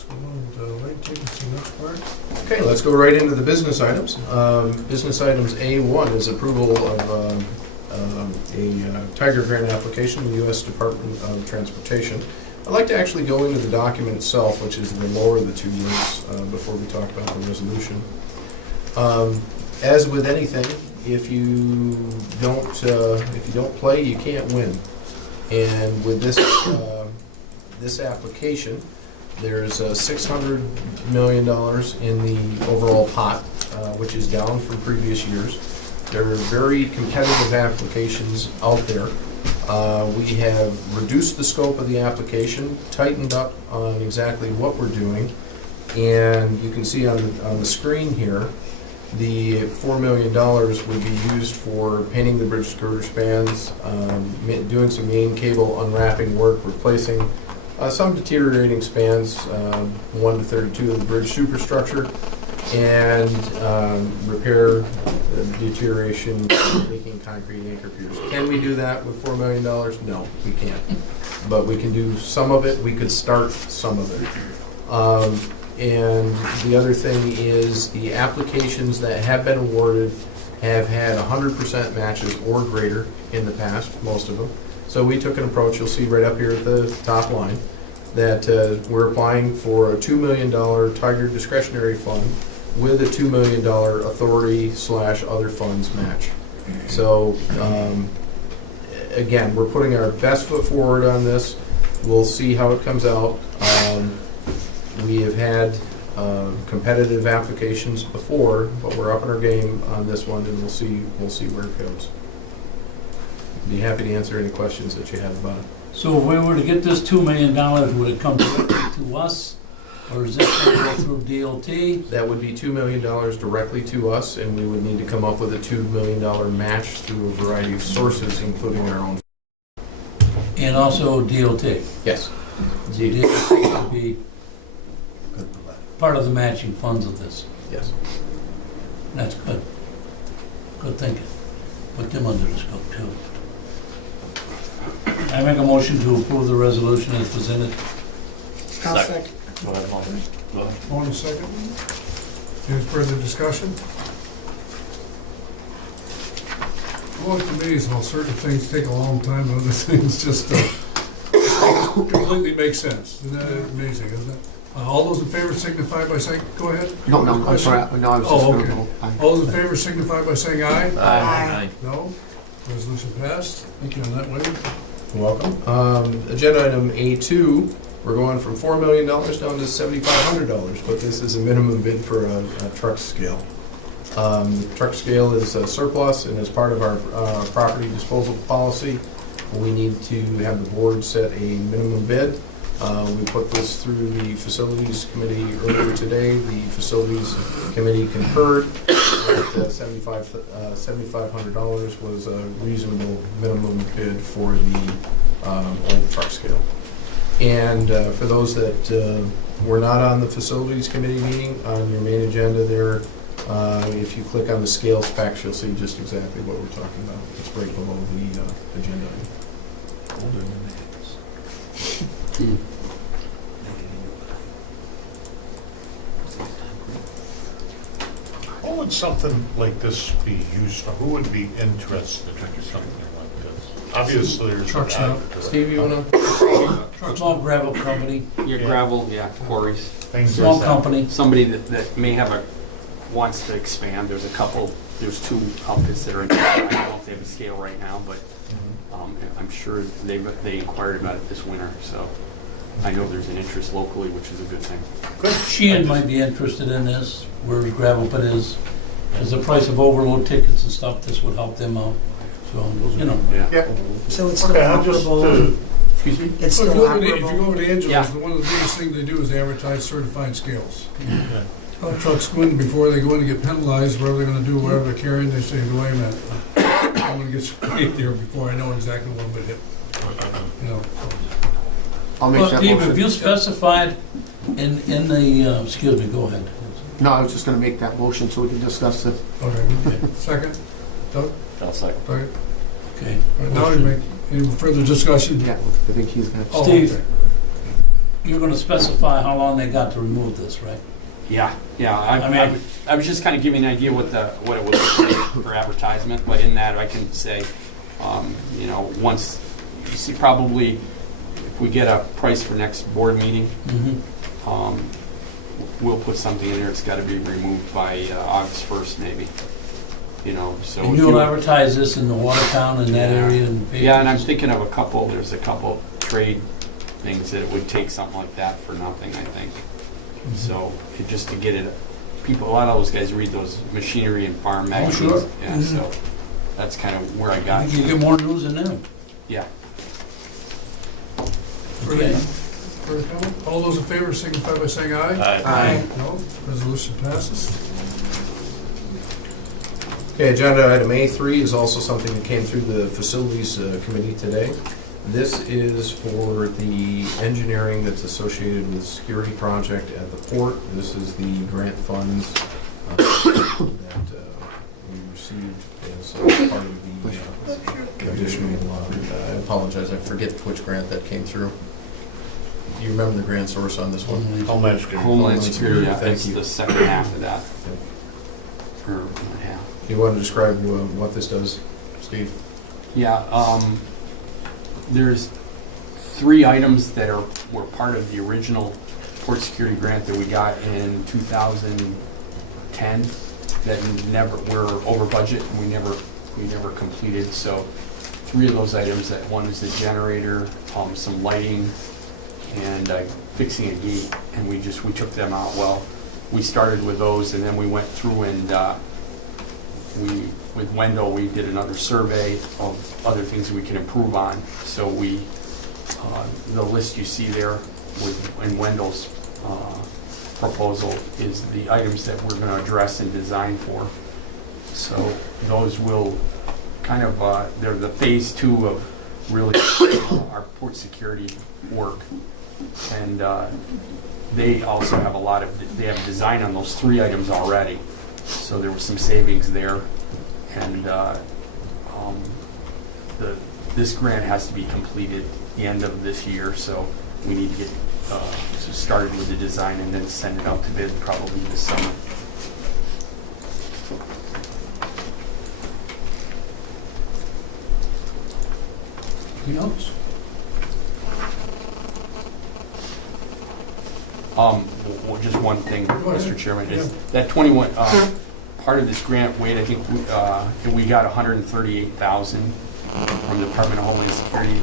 Let's go on to late tickets, the next part. Okay, let's go right into the business items. Business items A1 is approval of a Tiger Grant application in the U.S. Department of Transportation. I'd like to actually go into the document itself, which is the lower of the two links, before we talk about the resolution. As with anything, if you don't play, you can't win. And with this application, there's $600 million in the overall pot, which is down from previous years. There are very competitive applications out there. We have reduced the scope of the application, tightened up on exactly what we're doing, and you can see on the screen here, the $4 million would be used for painting the bridge girder spans, doing some main cable unwrapping work, replacing some deteriorating spans, 1 to 32 of the bridge superstructure, and repair the deterioration leaking concrete anchor piers. Can we do that with $4 million? No, we can't. But we can do some of it. We could start some of it. And the other thing is the applications that have been awarded have had 100% matches or greater in the past, most of them. So we took an approach, you'll see right up here at the top line, that we're applying for a $2 million Tiger discretionary fund with a $2 million authority/other funds match. So again, we're putting our best foot forward on this. We'll see how it comes out. We have had competitive applications before, but we're upping our game on this one, and we'll see where it goes. Be happy to answer any questions that you have about it. So if we were to get this $2 million, would it come directly to us, or is this going to go through DOT? That would be $2 million directly to us, and we would need to come up with a $2 million match through a variety of sources, including our own. And also DOT? Yes. DOT would be part of the matching funds of this. Yes. That's good. Good thinking. Put them under the scope too. I make a motion to approve the resolution as presented. I'll second. Go ahead, Alderman. Go ahead. Hold on a second. Any further discussion? Well, to me, is well, certain things take a long time, and other things just completely make sense. Isn't that amazing, isn't it? All those in favor signify by saying, go ahead. No, I'm sorry. No, I was just going to go. All those in favor signify by saying aye. Aye. No? Resolution passed. Thank you on that, Wade. You're welcome. Agenda item A2, we're going from $4 million down to $7,500, but this is a minimum bid for a truck scale. Truck scale is a surplus, and as part of our property disposal policy, we need to have the board set a minimum bid. We put this through the facilities committee earlier today. The facilities committee concurred that $7,500 was a reasonable minimum bid for the old truck scale. And for those that were not on the facilities committee meeting, on your main agenda there, if you click on the scale specs, you'll see just exactly what we're talking about. It's right below the agenda item. Older than that. What would something like this be used for? Who would be interested in something like this? Obviously, there's Truck stop. Steve, you want to? Small gravel company, Your Yeah. gravel, quarries. things small like that. company. Somebody that may have wants to expand. There's two outfits that are in. I don't know if they have a scale right now, but I'm sure they inquired about it this winter. So I know there's an interest locally, which is a good thing. Good. Sheehan might be interested in this, where his gravel pit is. As the price of overload tickets and stuff, this would help them out. So, Yeah. So it's still Okay, I'll just, operable. Excuse me? It's So if still you go over to operable. Angela's, Yeah. one of the biggest things they do is they advertise certified scales. Trucks go in before they go in to get penalized, whatever they're gonna do, whatever they're carrying, they say, wait a minute, I'm gonna get sprayed here before I know exactly what I'm gonna hit. You know, I'll make Well, that Steve, if motion. you specified in the, excuse me, go ahead. No, I was just going to make that motion so we can discuss it. okay. Second? Doug? I'll second. Second? Okay. All right, now we make, any further discussion? Yeah, I think he's got. Oh, Steve. okay. you're gonna specify how long they got to remove this, right? Yeah, I mean- I was just kind of giving an idea what it would take for advertisement, but in that I can say, you know, once, you see, probably if we get a price for next board meeting, Mm-hmm. we'll put something in there, it's gotta be removed by August 1st maybe, you know, so. And if you'll you- advertise this in the Watertown and that Yeah. area and. Yeah, and I'm thinking of there's a couple trade things that it would take something like that for nothing, I think. Mm-hmm. So, just to get it, a lot of those guys read those machinery and farm magazines. sure. Yeah, Mhm. so that's kind of where I I got. think you get more news than them. Yeah. Okay. Further comment? All those in favor signify by saying aye. Aye. No, resolution passes. Okay, agenda item A3 is also something that came through the facilities committee today. This is for the engineering that's associated with the security project at the port. This is the grant funds that we received as part of the additional, I apologize, I forget which grant that came through. Do you remember the grant source on this one? Homeland Security. Homeland Security, Thank that's you. the second half of that. Or half. Do you want to describe what this does, Steve? Yeah, there's 3 items that were part of the original port security grant that we got in 2010 that were over budget and we never completed. So 3 of those items, that one is the generator, some lighting, and fixing a gate, and we took them out. Well, we started with those, and then we went through and with Wendell, we did another survey of other things that we can improve on. So the list you see there in Wendell's proposal is the items that we're going to address and design for. So those will kind of, they're the phase 2 of really our port security work. And they also have they have design on those 3 items already. So there was some savings there. And this grant has to be completed the end of this year, so we need to get started with the design and then send it out to bid probably this summer. Anything else? Just one thing, Go ahead. Mr. Chairman, is Yeah. that 21, part of this grant, Wade, I think we got $138,000 from the Department of Homeland Security.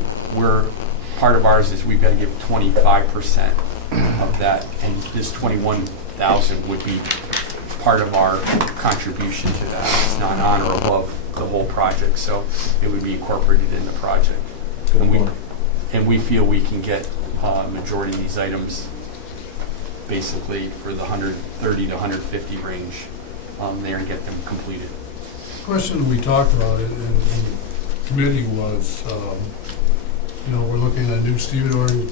Part of ours is we've got to give 25% of that, and this 21,000 would be part of our contribution to that. It's not on or above the whole project, so it would be incorporated in the project. And we feel we can get majority of these items basically for the 130 to 150 range there and get them completed. Question we talked about in committee was, we're looking at a new stevedoring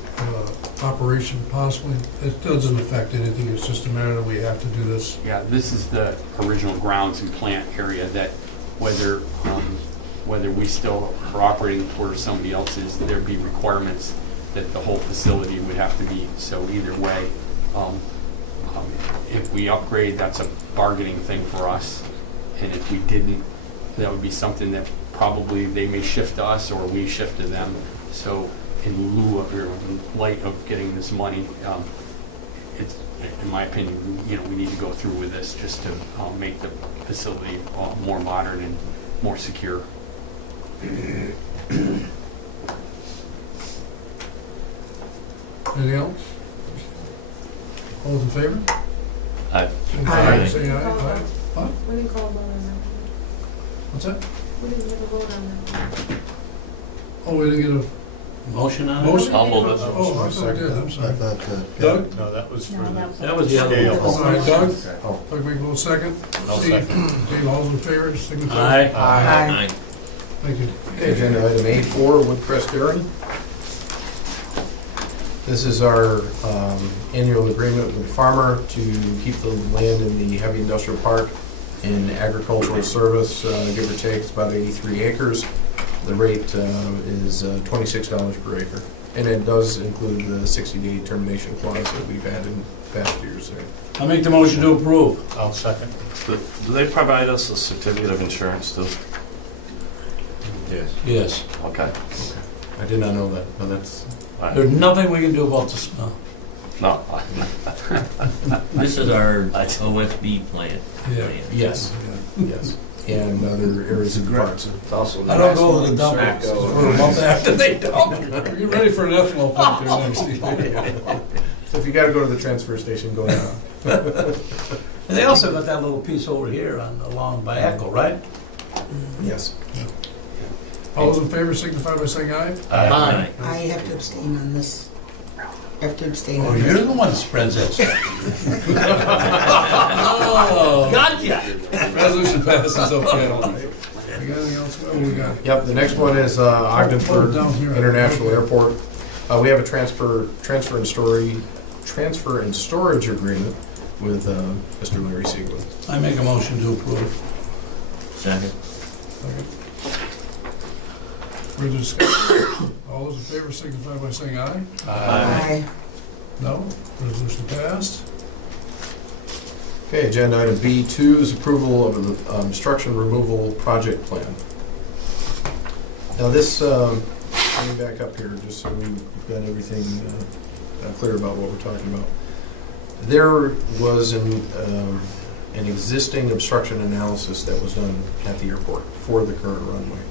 operation possibly. It doesn't affect anything, it's just a matter that we have to do this. Yeah, this is the original grounds and plant area that whether we still are operating for somebody else's, there'd be requirements that the whole facility would have to meet. So either way, if we upgrade, that's a bargaining thing for us. And if we didn't, that would be something that probably they may shift to us or we shift to them. So in lieu of, or in light of getting this money, it's, in my opinion, we need to go through with this just to make the facility more modern and more secure. Anything else? All those in favor? Aye. Signify by Aye. saying aye. What? We didn't call a vote on that. What's that? We didn't have a vote on that. Oh, we didn't get a Motion on it? motion? I'll move it. Oh, I thought we did, I'm sorry. Doug? Doug? No, that was for No, the. That was the other Scale. one. All right, Doug? Oh. Doug, make a little second. I'll Steve? second. Steve, all those in favor, signify. Aye. Aye. Thank you. Okay, agenda item A4, Woodcrest Dairy. This is our annual agreement with the farmer to keep the land in the heavy industrial park in agricultural service, give or take, it's about 83 acres. The rate is $26 per acre. And it does include the 60-day termination clause that we've had in past years there. I make the motion to approve. I'll second. Do they provide us a certificate of insurance too? Yes. Yes. Okay. I did not know that, but that's, All right. There's nothing we can do about the smell. No. This is our OSB plant. Yeah. yes, yes. And other areas of the parks. It's also I don't go to the dump for a month after they dump. Get ready for an ethanol plant there next year. So if you gotta go to the transfer station, go down. And they also got that little piece over here on along by Echo, right? Yes. All those in favor signify by saying aye. Aye. I have to abstain on this. I have to abstain Oh, on you're this. the one that spreads that stuff. Oh, gotcha. Resolution passes, okay. We got anything else? What do we got? Yep, the next one is Ogdensburg Down here. International Airport. We have a transfer and storage agreement with Mr. Larry Siegel. I make a motion to approve. Second. Further discussion? All those in favor signify by saying aye. Aye. No? Resolution passed. Okay, agenda item B2 is approval of the obstruction removal project plan. Now this, let me back up here just so we've got everything clear about what we're talking about. There was an existing obstruction analysis that was done at the airport for the current runway.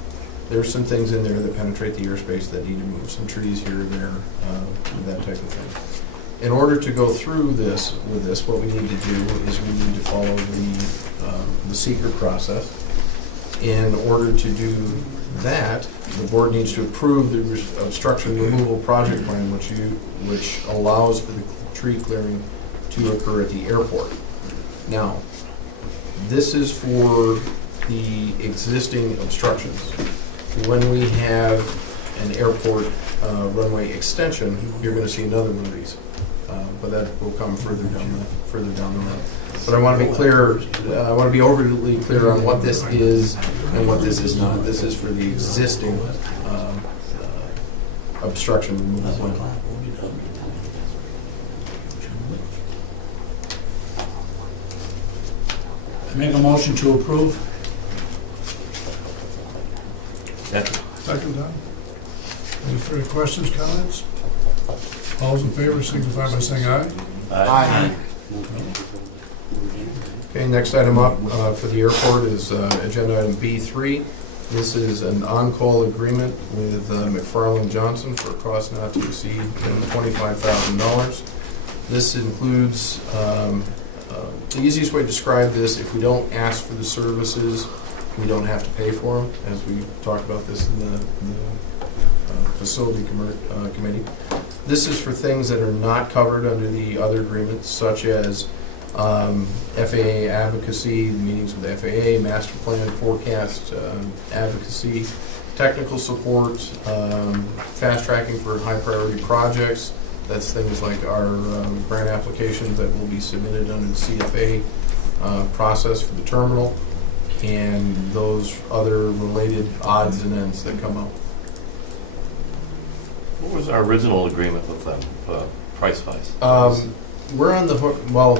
There's some things in there that penetrate the airspace that need to move, some trees here and there, that type of thing. In order to go through this, what we need to do is we need to follow the secret process. In order to do that, the board needs to approve the obstruction removal project plan, which allows for the tree clearing to occur at the airport. Now, this is for the existing obstructions. When we have an airport runway extension, you're going to see another one of these, but that will come further down the road. But I want to be clear. I want to be overly clear on what this is and what this is not. This is for the existing obstruction removal plan. I make a motion to approve. Second. Second done. Any further questions, comments? All those in favor signify by saying aye. Aye. Okay, next item up for the airport is agenda item B3. This is an on-call agreement with McFarland Johnson for a cost not to exceed $25,000. This includes, the easiest way to describe this, if we don't ask for the services, we don't have to pay for them, as we talked about this in the facility committee. This is for things that are not covered under the other agreements, such as FAA advocacy, meetings with the FAA, master plan forecast advocacy, technical support, fast tracking for high priority projects. That's things like our grant applications that will be submitted under the CFA process for the terminal, and those other related odds and ends that come up. What was our original agreement with them, price-wise? We're on the hook, well,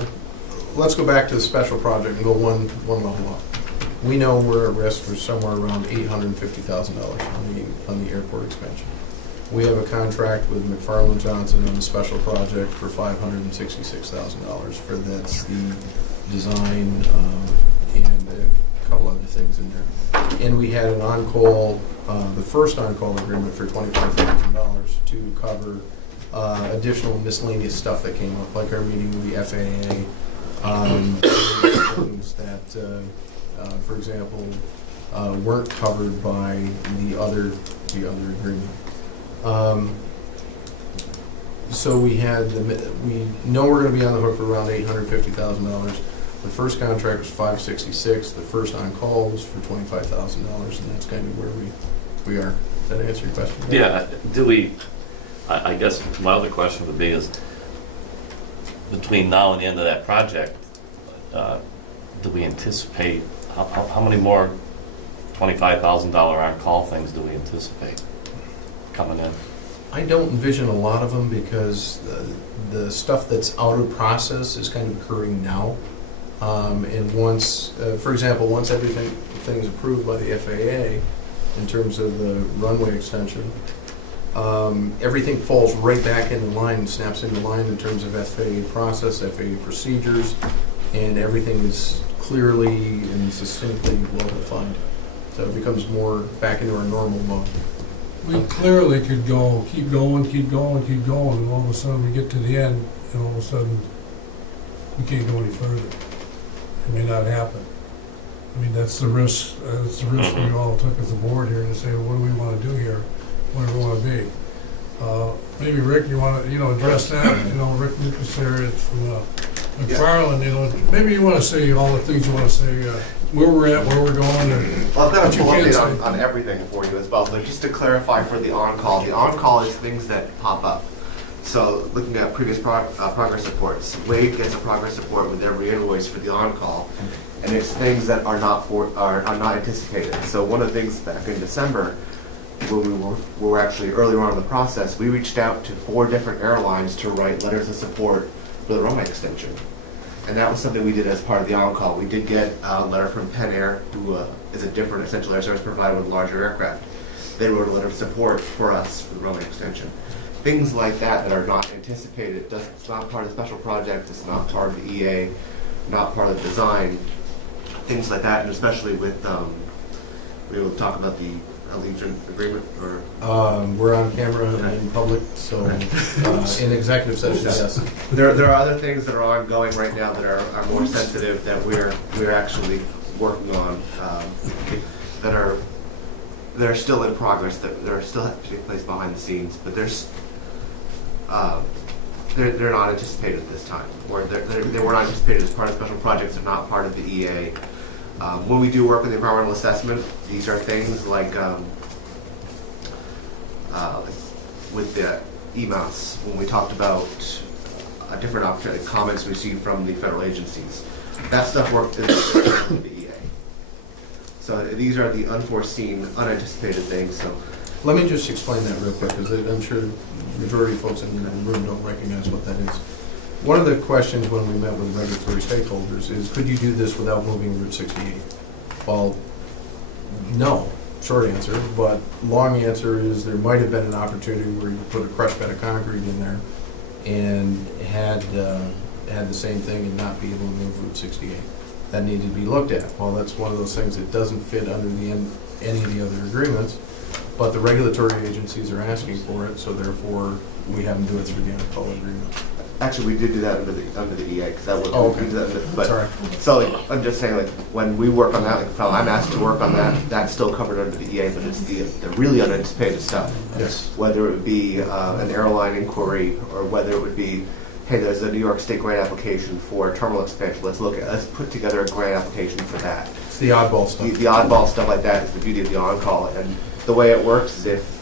let's go back to the special project and go one level up. We know we're at risk for somewhere around $850,000 on the airport expansion. We have a contract with McFarland Johnson on a special project for $566,000 for that's the design and a couple other things in there. And we had an on-call, the first on-call agreement for $25,000 to cover additional miscellaneous stuff that came up, like our meeting with the FAA, things that, for example, weren't covered by the other agreement. So we know we're going to be on the hook for around $850,000. The first contract was $566,000. The first on-call was for $25,000, and that's kind of where we are. Does that answer your question? Yeah, do we, I guess my other question would be is, between now and the end of that project, do we anticipate, how many more $25,000 on-call things do we anticipate coming in? I don't envision a lot of them because the stuff that's out of process is kind of occurring now. And once, for example, once everything's approved by the FAA in terms of the runway extension, everything falls right back into line and snaps into line in terms of FAA process, FAA procedures, and everything is clearly and succinctly well defined. So it becomes more back into our normal mode. We clearly could keep going, and all of a sudden we get to the end, and all of a sudden we can't go any further. It may not happen. I mean, that's the risk we all took as a board here to say, well, what do we want to do here? Where do we want to be? Maybe Rick, you want to, address that, Rick Lucas there, it's from McFarland, maybe you want to say all the things you want to say, where we're at, where we're going, and Well, I've got But a you full can't update say- on everything for you as well. So just to clarify for the on-call, is things that pop up. So looking at previous progress reports, Wade gets a progress report with every invoice for the on-call, and it's things that are not anticipated. So one of the things back in December, when we were actually earlier on in the process, we reached out to 4 different airlines to write letters of support for the runway extension. And that was something we did as part of the on-call. We did get a letter from Penn Air, who is a different essential air service provider with larger aircraft. They wrote a letter of support for us for the runway extension. Things like that are not anticipated. It's not part of the special project. It's not part of the EA, not part of the design. Things like that, and especially with, we will talk about the Allegiant agreement, or? We're on camera and in public, so in executive session, yes. There are other things that are ongoing right now that are more sensitive that we're actually working on, that are still in progress, that are still taking place behind the scenes, but they're not anticipated at this time, or they were not anticipated as part of special projects and not part of the EA. When we do work with the environmental assessment, these are things like with the EMAS, when we talked about a different opportunity, comments received from the federal agencies. That stuff worked in the EA. So these are the unforeseen, unanticipated things. So Let me just explain that real quick, because I'm sure the majority of folks in the room don't recognize what that is. One of the questions when we met with regulatory stakeholders is, could you do this without moving Route 68? Well, no, short answer, but long answer is there might have been an opportunity where you put a crushed bed of concrete in there and had the same thing and not be able to move Route 68. That needed to be looked at. Well, that's one of those things that doesn't fit under any of the other agreements, but the regulatory agencies are asking for it, so therefore we have them do it through the on-call agreement. actually, we did do that under the EA, because that was, Oh, okay. we did that under, but, Sorry. so like, I'm just saying, like, when we work on that, like, if I'm asked to work on that, that's still covered under the EA, but it's the really unanticipated stuff. Yes. Whether it would be an airline inquiry, or whether it would be, hey, there's a New York State grant application for terminal expansion, let's put together a grant application for that. It's the oddball stuff. The oddball stuff like that is the beauty of the on-call, and the way it works is if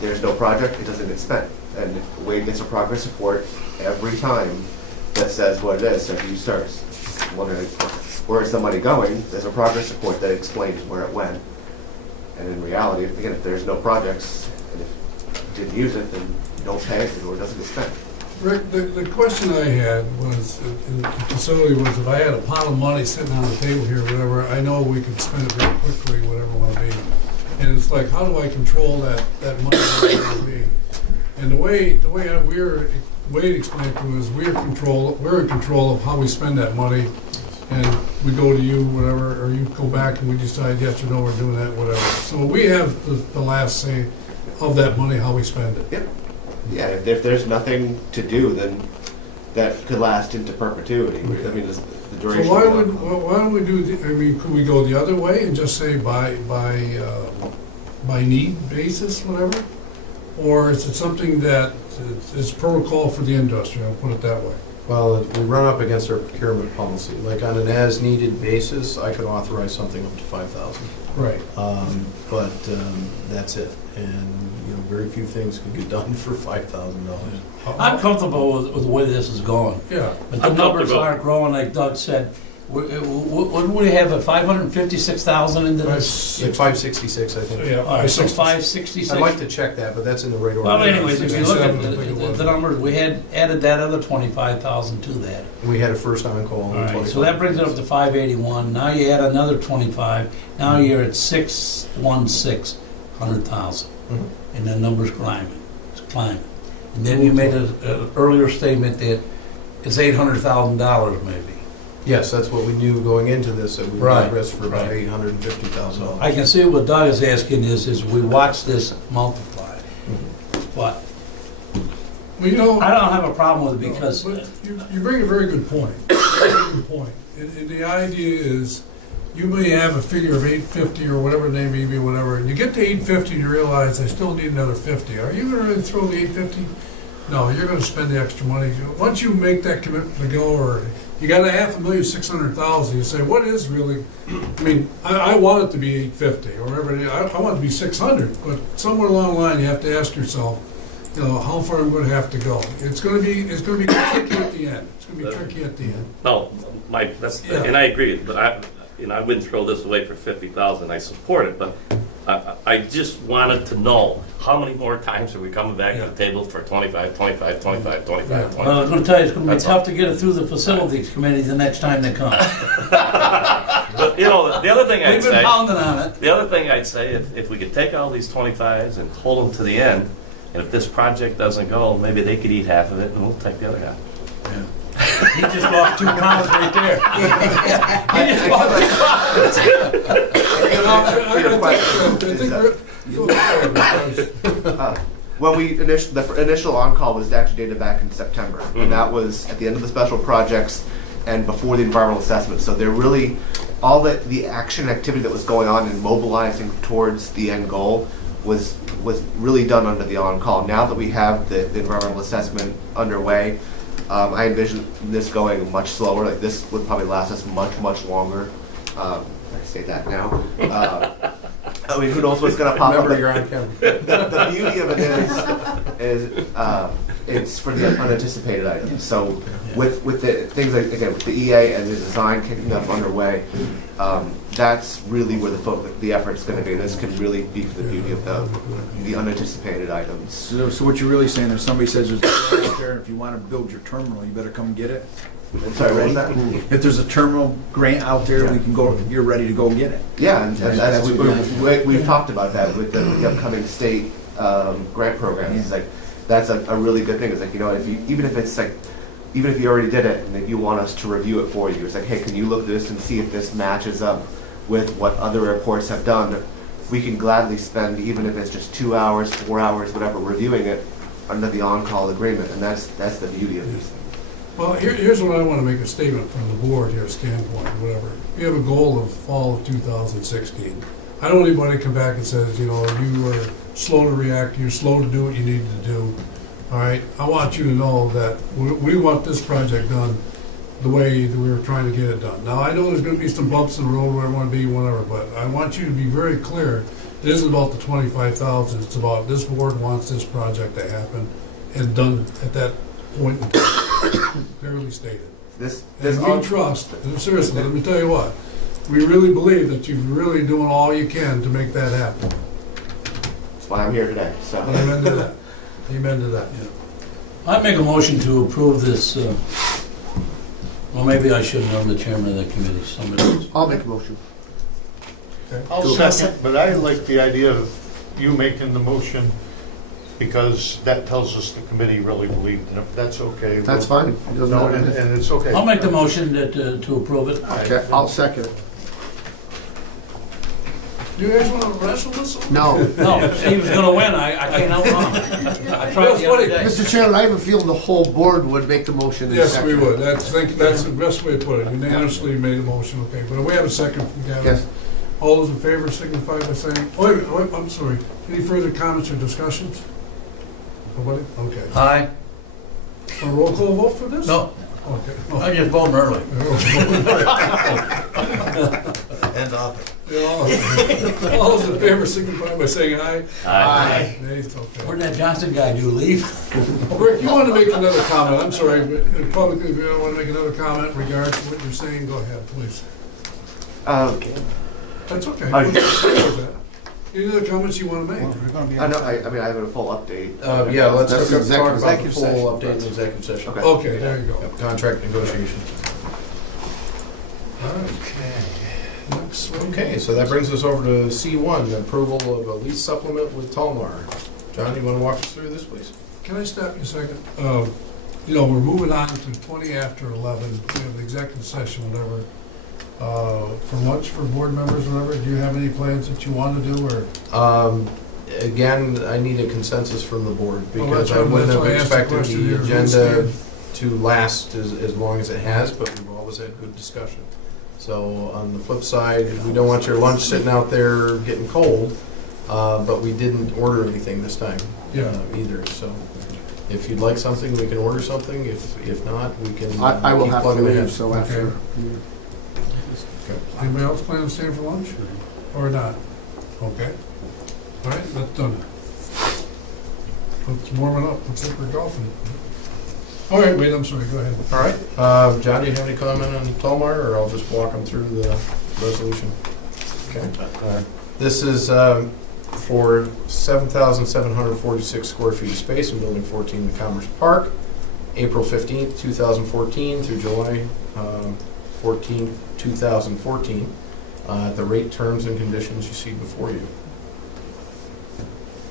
there's no project, it doesn't get spent. And Wade gets a progress report every time that says what it is. So if you start wondering where's the money going, there's a progress report that explains where it went. And in reality, again, if there's no projects and if you didn't use it, then you don't pay it or it doesn't get spent. Rick, the question I had was, in the facility was, if I had a pile of money sitting on the table here, whatever, I know we could spend it very quickly, whatever it want to be. And it's like, how do I control that money where it want to be? And the way Wade explained to us, we're in control of how we spend that money. And we go to you, whatever, or you go back and we decide yes or no, we're doing that, whatever. So we have the last say of that money, how we spend it. Yep. Yeah, if there's nothing to do, then that could last into perpetuity. I mean, the duration. So why don't we do, I mean, could we go the other way and just say by need basis, whatever? Or is it something that is protocol for the industry, I'll put it that way? Well, we run up against our procurement policy. Like on an as-needed basis, I could authorize something up to 5,000. Right. But that's it. And, very few things can get done for $5,000. I'm comfortable with the way this is going. Yeah. But the numbers aren't growing, like Doug said. What do we have, a 556,000 into this? Yeah, 566, I think. Yeah. All right, so 566. I'd like to check that, but that's in the right order. Well, anyways, if you look at 67, I think it was. the numbers, we had added that other 25,000 to that. We had a first on-call. All right, so that brings it up to 581. Now you add another 25. Now you're at 616, 100,000. Mhm. And that number's climbing. It's climbing. And then you made an earlier statement that it's $800,000 maybe. Yes, that's what we knew going into this, that we would Right, risk for about right. $850,000. I can see what Doug is asking is we watch this multiply. Mhm. But Well, you know. I don't have a problem with it because, But you bring a very good point. Very good point. And the idea is, you may have a figure of 850 or whatever it may be, whatever, and you get to 850 and you realize I still need another 50. Are you gonna really throw the 850? No, you're gonna spend the extra money. Once you make that commitment to go, or you got a $500,600,000, you say, what is really, I mean, I want it to be 850 or whatever, I want it to be 600, but somewhere along the line, you have to ask yourself, you know, how far I'm gonna have to go. It's gonna be tricky at the end. It's gonna be tricky at the end. No, Yeah. and I agree, but I wouldn't throw this away for 50,000. I support it, but I just wanted to know how many more times are we coming back to the table for 25, 25, 25, 25, Yeah. 25. well, I was going to tell you, it's going to be That's tough to get it through the facilities committee the next time they come. But, the other thing I'd We've been say, pounding on it. the other thing I'd say, if we could take all these 25s and hold them to the end, and if this project doesn't go, maybe they could eat half of it and we'll take the other half. He just lost 2 pounds right there. He just lost 2 pounds. Well, the initial on-call was actually dated back in September, and that was at the end of the special projects and before the environmental assessment. So they're really, all the action activity that was going on and mobilizing towards the end goal was really done under the on-call. Now that we have the environmental assessment underway, I envision this going much slower. Like, this would probably last us much, much longer. I say that now. I mean, who knows what's going to pop Remember, up. you're on camera. The beauty of it is it's for the unanticipated items. So with the things like, again, with the EA and the design kicking up underway, that's really where the effort's going to be. This can really be for the beauty of the unanticipated items. So what you're really saying is somebody says there's a terminal out there, and if you want to build your terminal, you better come get it. Sorry, what was that? If there's a terminal grant out there, we can go. You're ready to go get it. Yeah, and we've talked about that with the upcoming state grant programs. It's like, that's a really good thing. It's like, you know, even if you already did it and if you want us to review it for you, it's like, hey, can you look at this and see if this matches up with what other airports have done? We can gladly spend, even if it's just 2 hours, 4 hours, whatever, reviewing it under the on-call agreement, and that's the beauty of these things. Well, here's what I want to make a statement from the board here, standpoint, whatever. We have a goal of fall of 2016. I don't want anybody to come back and says, you know, you were slow to react, you're slow to do what you needed to do. All right, I want you to know that we want this project done the way that we were trying to get it done. Now, I know there's going to be some bumps in the road where I want to be, whatever, but I want you to be very clear. It isn't about the 25,000. It's about this board wants this project to happen and done at that point in time, clearly stated. And we trust, and seriously, let me tell you what, we really believe that you're really doing all you can to make that happen. That's why I'm here today. So. Amen to that. Amen to that. I make a motion to approve this, well, maybe I shouldn't, I'm the chairman of the committee, somebody else. I'll make a motion. I'll second, but I like the idea of you making the motion because that tells us the committee really believed in it. That's okay. That's fine. It doesn't No, matter. and it's okay. I'll make the motion that, to approve it. Okay, I'll second it. Do you guys want to wrestle this one? No. No, Steve's gonna win, I can't help him. I tried the other day. Mr. Chairman, I have a feeling the whole board would make the motion. and Yes, second we it. would. That's the best way to put it. Unanimously made a motion, okay. But we have a second from Gavin. Yes. All those in favor signify by saying, oh, wait, I'm sorry. Any further comments or discussions? Nobody? Okay. Aye. A roll call vote for this? No, Okay. I just voted early. Oh. hands off it. All those in favor signify by saying aye. Aye. Nays, okay. Where'd that Johnson guy do, leave? Rick, you want to make another comment? I'm sorry, but publicly, if you don't want to make another comment in regards to what you're saying, go ahead, please. Okay. That's okay. I- Any other comments you want to make? I know, I mean, I have a full update. Yeah, let's That's talk executive about the session. full update in executive session. Okay. Okay, there you go. Yep, contract negotiations. All right. Next one. Okay, so that brings us over to C1, approval of a lease supplement with Talmar. John, you want to walk us through this, please? Can I stop you a second? You know, we're moving on to 20 after 11. We have the executive session, whatever. For lunch for board members, whatever, do you have any plans that you want to do, or? Again, I need a consensus from the board Well, because that's I why- wouldn't that's have why I asked the expected question the here. agenda to last as long as it has, but we've always had good discussion. So on the flip side, we don't want your lunch sitting out there getting cold, but we didn't order anything this time Yeah. either. So if you'd like something, we can order something. If not, we can I will keep have to plugging ahead. leave, so after. Okay. Anybody else plan on staying for lunch, or not? Okay. All right, that's done. It's warming up, looks like we're golfing. All right, wait, I'm sorry, go ahead. All right. John, do you have any comment on Talmar, or I'll just walk them through the resolution? Okay. This is for 7,746 square feet of space in Building 14 in Commerce Park, April 15th, 2014 through July 14th, 2014, at the rate, terms, and conditions you see before you.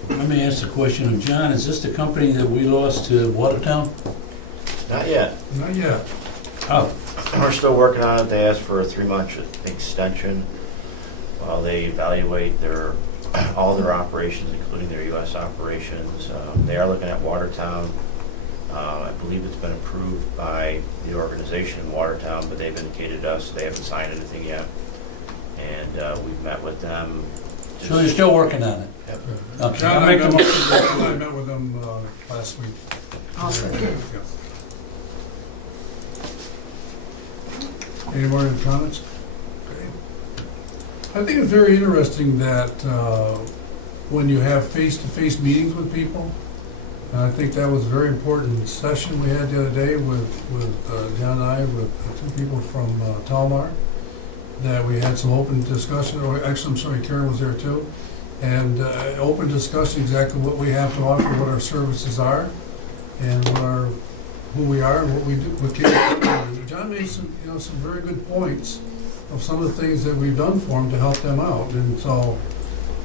Let me ask the question of John, is this the company that we lost to Watertown? Not yet. Not yet. Oh, We're still working on it. They asked for a 3-month extension while they evaluate all their operations, including their U.S. operations. They are looking at Watertown. I believe it's been approved by the organization in Watertown, but they've indicated to us they haven't signed anything yet. And we've met with them. so you're still working on it? Yep. Okay, John, I'll I make the met motion. I met with them last week. Awesome. Yeah. Any more comments? Okay. I think it's very interesting that when you have face-to-face meetings with people, and I think that was a very important session we had the other day with John and I, with the 2 people from Talmar, that we had some open discussion, or actually, I'm sorry, Karen was there too, and open discussion exactly what we have to offer, what our services are, and who we are, and what we do, what capabilities. John made some very good points of some of the things that we've done for them to help them out, and so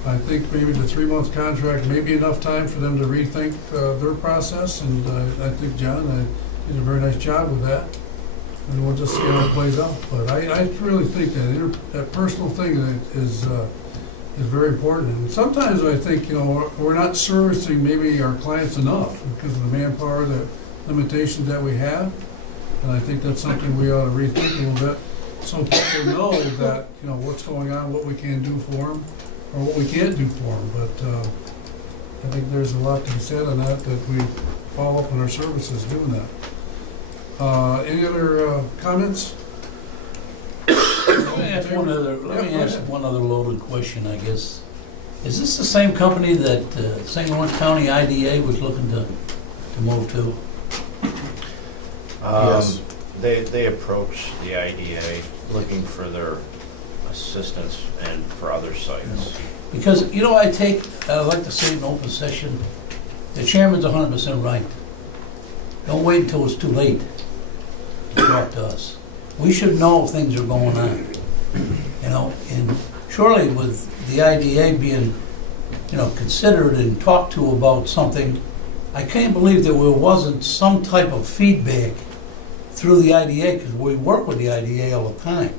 I think maybe the 3-month contract may be enough time for them to rethink their process, and I think John did a very nice job with that, and we'll just see how it plays out. But I really think that personal thing is very important, and sometimes I think we're not servicing maybe our clients enough because of the manpower, the limitations that we have, and I think that's something we ought to rethink a little bit, so people know that what's going on, what we can do for them, or what we can't do for them. But I think there's a lot to be said on that we follow up on our services doing that. Any other comments? Let me ask one other loaded question, I guess. Is this the same company that St. Lawrence County IDA was looking to move to? Yes. They approached the IDA looking for their assistance and for other sites. Because, I like to say in open session, the chairman's 100% right. Don't wait until it's too late to talk to us. We should know if things are going on, and surely with the IDA being, considered and talked to about something, I can't believe there wasn't some type of feedback through the IDA, because we work with the IDA all the time,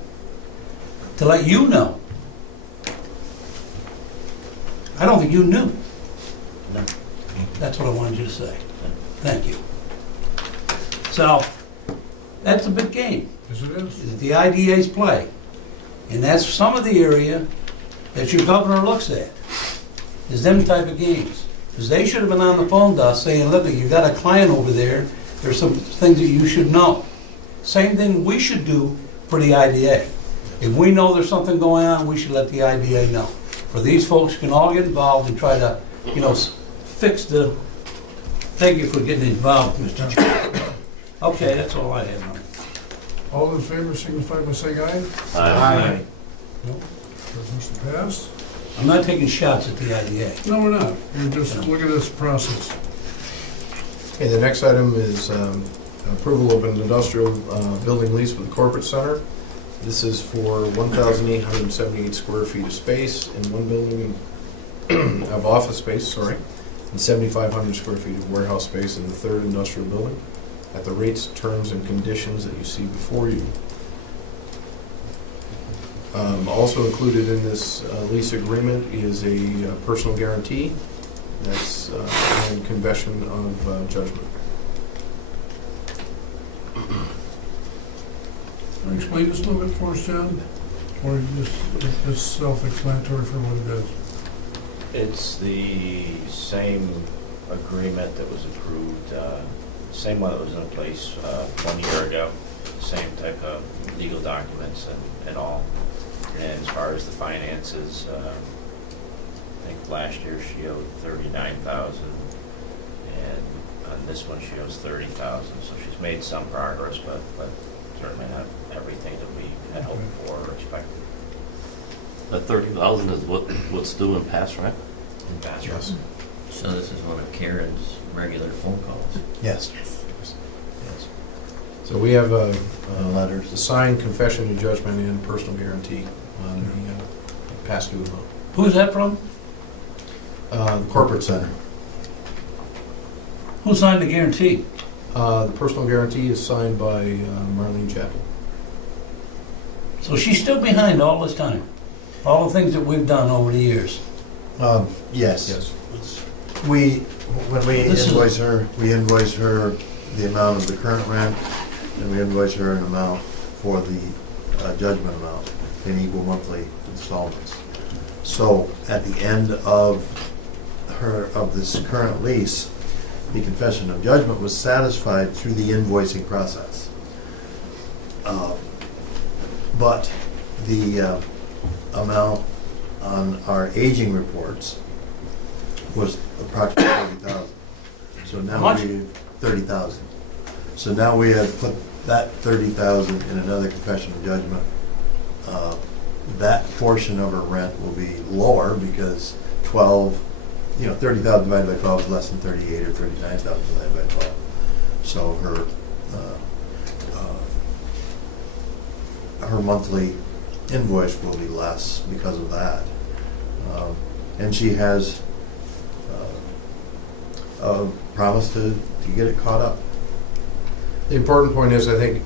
to let you know. I don't think you knew. No. That's what I wanted you to say. Thank you. So, that's a big game. Yes, it is. The IDA's play. And that's some of the area that your governor looks at, is them type of games. Because they should have been on the phone to us saying, look, you've got a client over there, there's some things that you should know. Same thing we should do for the IDA. If we know there's something going on, we should let the IDA know. For these folks can all get involved and try to, fix the, thank you for getting involved, Mr. Chairman. Okay, that's all I have on it. All in favor, signify by saying aye. Aye. No. Resolution passed. I'm not taking shots at the IDA. No, we're not. We're just looking at this process. Okay, the next item is approval of an industrial building lease with the corporate center. This is for 1,878 square feet of space in one building of office space, and 7,500 square feet of warehouse space in the third industrial building at the rates, terms, and conditions that you see before you. Also included in this lease agreement is a personal guarantee that's and confession of judgment. Can you explain this a little bit for us, John? Or it's self-explanatory for what it is? It's the same agreement that was approved, same one that was in place 1 year ago, same type of legal documents and all. And as far as the finances, I think last year she owed $39,000, and on this one she owes $30,000. So she's made some progress, but certainly not everything that we had hoped for or expected. That 30,000 is what's due in past rent? In past Yes. years. So this is one of Karen's regular phone calls. Yes. So we have a Letters. signed confession of judgment and personal guarantee on the past due amount. Who's that from? Corporate center. Who signed the guarantee? The personal guarantee is signed by Marlene Chapel. So she's still behind all this time? All the things that we've done over the years? Yes. Yes. When we This is- invoice her, we invoice her the amount of the current rent, and we invoice her an amount for the judgment amount in equal monthly installments. So at the end of this current lease, the confession of judgment was satisfied through the invoicing process. But the amount on our aging reports was approximately 30,000. So How now much? 30,000. So now we have put that 30,000 in another confession of judgment. That portion of her rent will be lower because 30,000 divided by 12 is less than 38 or 39,000 divided by 12. So her monthly invoice will be less because of that. And she has promised to get it caught up. The important point is, I think,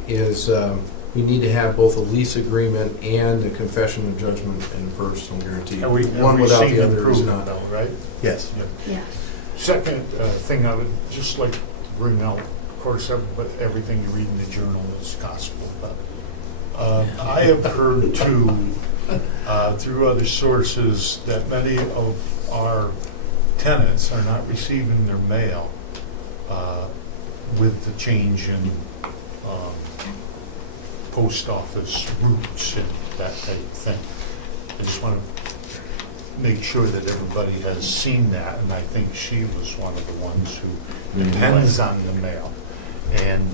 we need to have both a lease agreement and a confession of judgment and personal guarantee. One without the other is not. Though, right? Yes. Yeah. Second thing I would just like to bring out, of course, everything you read in the journal is gospel, but I have heard too, through other sources, that many of our tenants are not receiving their mail with the change in post office routes and that type of thing. I just want to make sure that everybody has seen that, and I think she was one of the ones who depends on the mail. And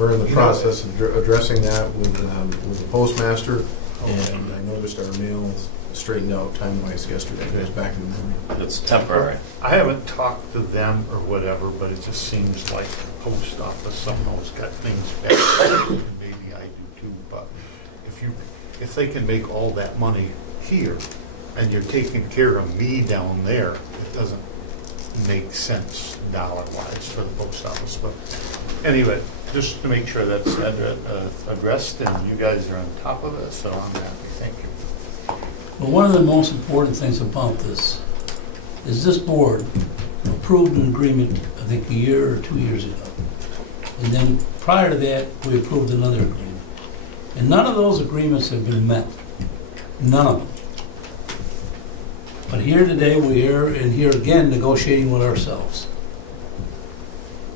We're in the process of addressing that with the postmaster, and I noticed our mail straightened out time-wise yesterday. It was back in the morning. It's temporary. I haven't talked to them or whatever, but it just seems like the post office somehow has got things back. Maybe I do too, but if they can make all that money here and you're taking care of me down there, it doesn't make sense dollar-wise for the post office. But anyway, just to make sure that's addressed and you guys are on top of it, so I'm happy. Thank you. Well, one of the most important things about this is this board approved an agreement, I think, a year or 2 years ago. And then prior to that, we approved another agreement. And none of those agreements have been met. None of them. But here today, we're here again negotiating with ourselves.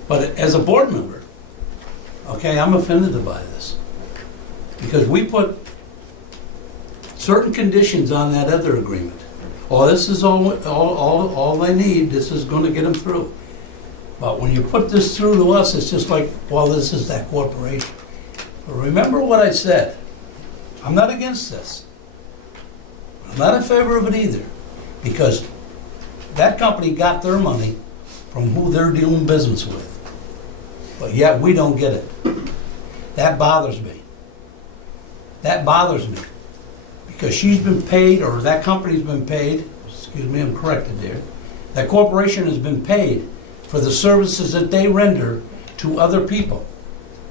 But as a board member, okay, I'm offended by this. Because we put certain conditions on that other agreement. Oh, this is all they need, this is gonna get them through. But when you put this through to us, it's just like, well, this is that corporation. But remember what I said, I'm not against this. I'm not in favor of it either, because that company got their money from who they're doing business with. But yet, we don't get it. That bothers me. That bothers me. Because she's been paid, or that company's been paid, excuse me, I'm corrected there, that corporation has been paid for the services that they render to other people.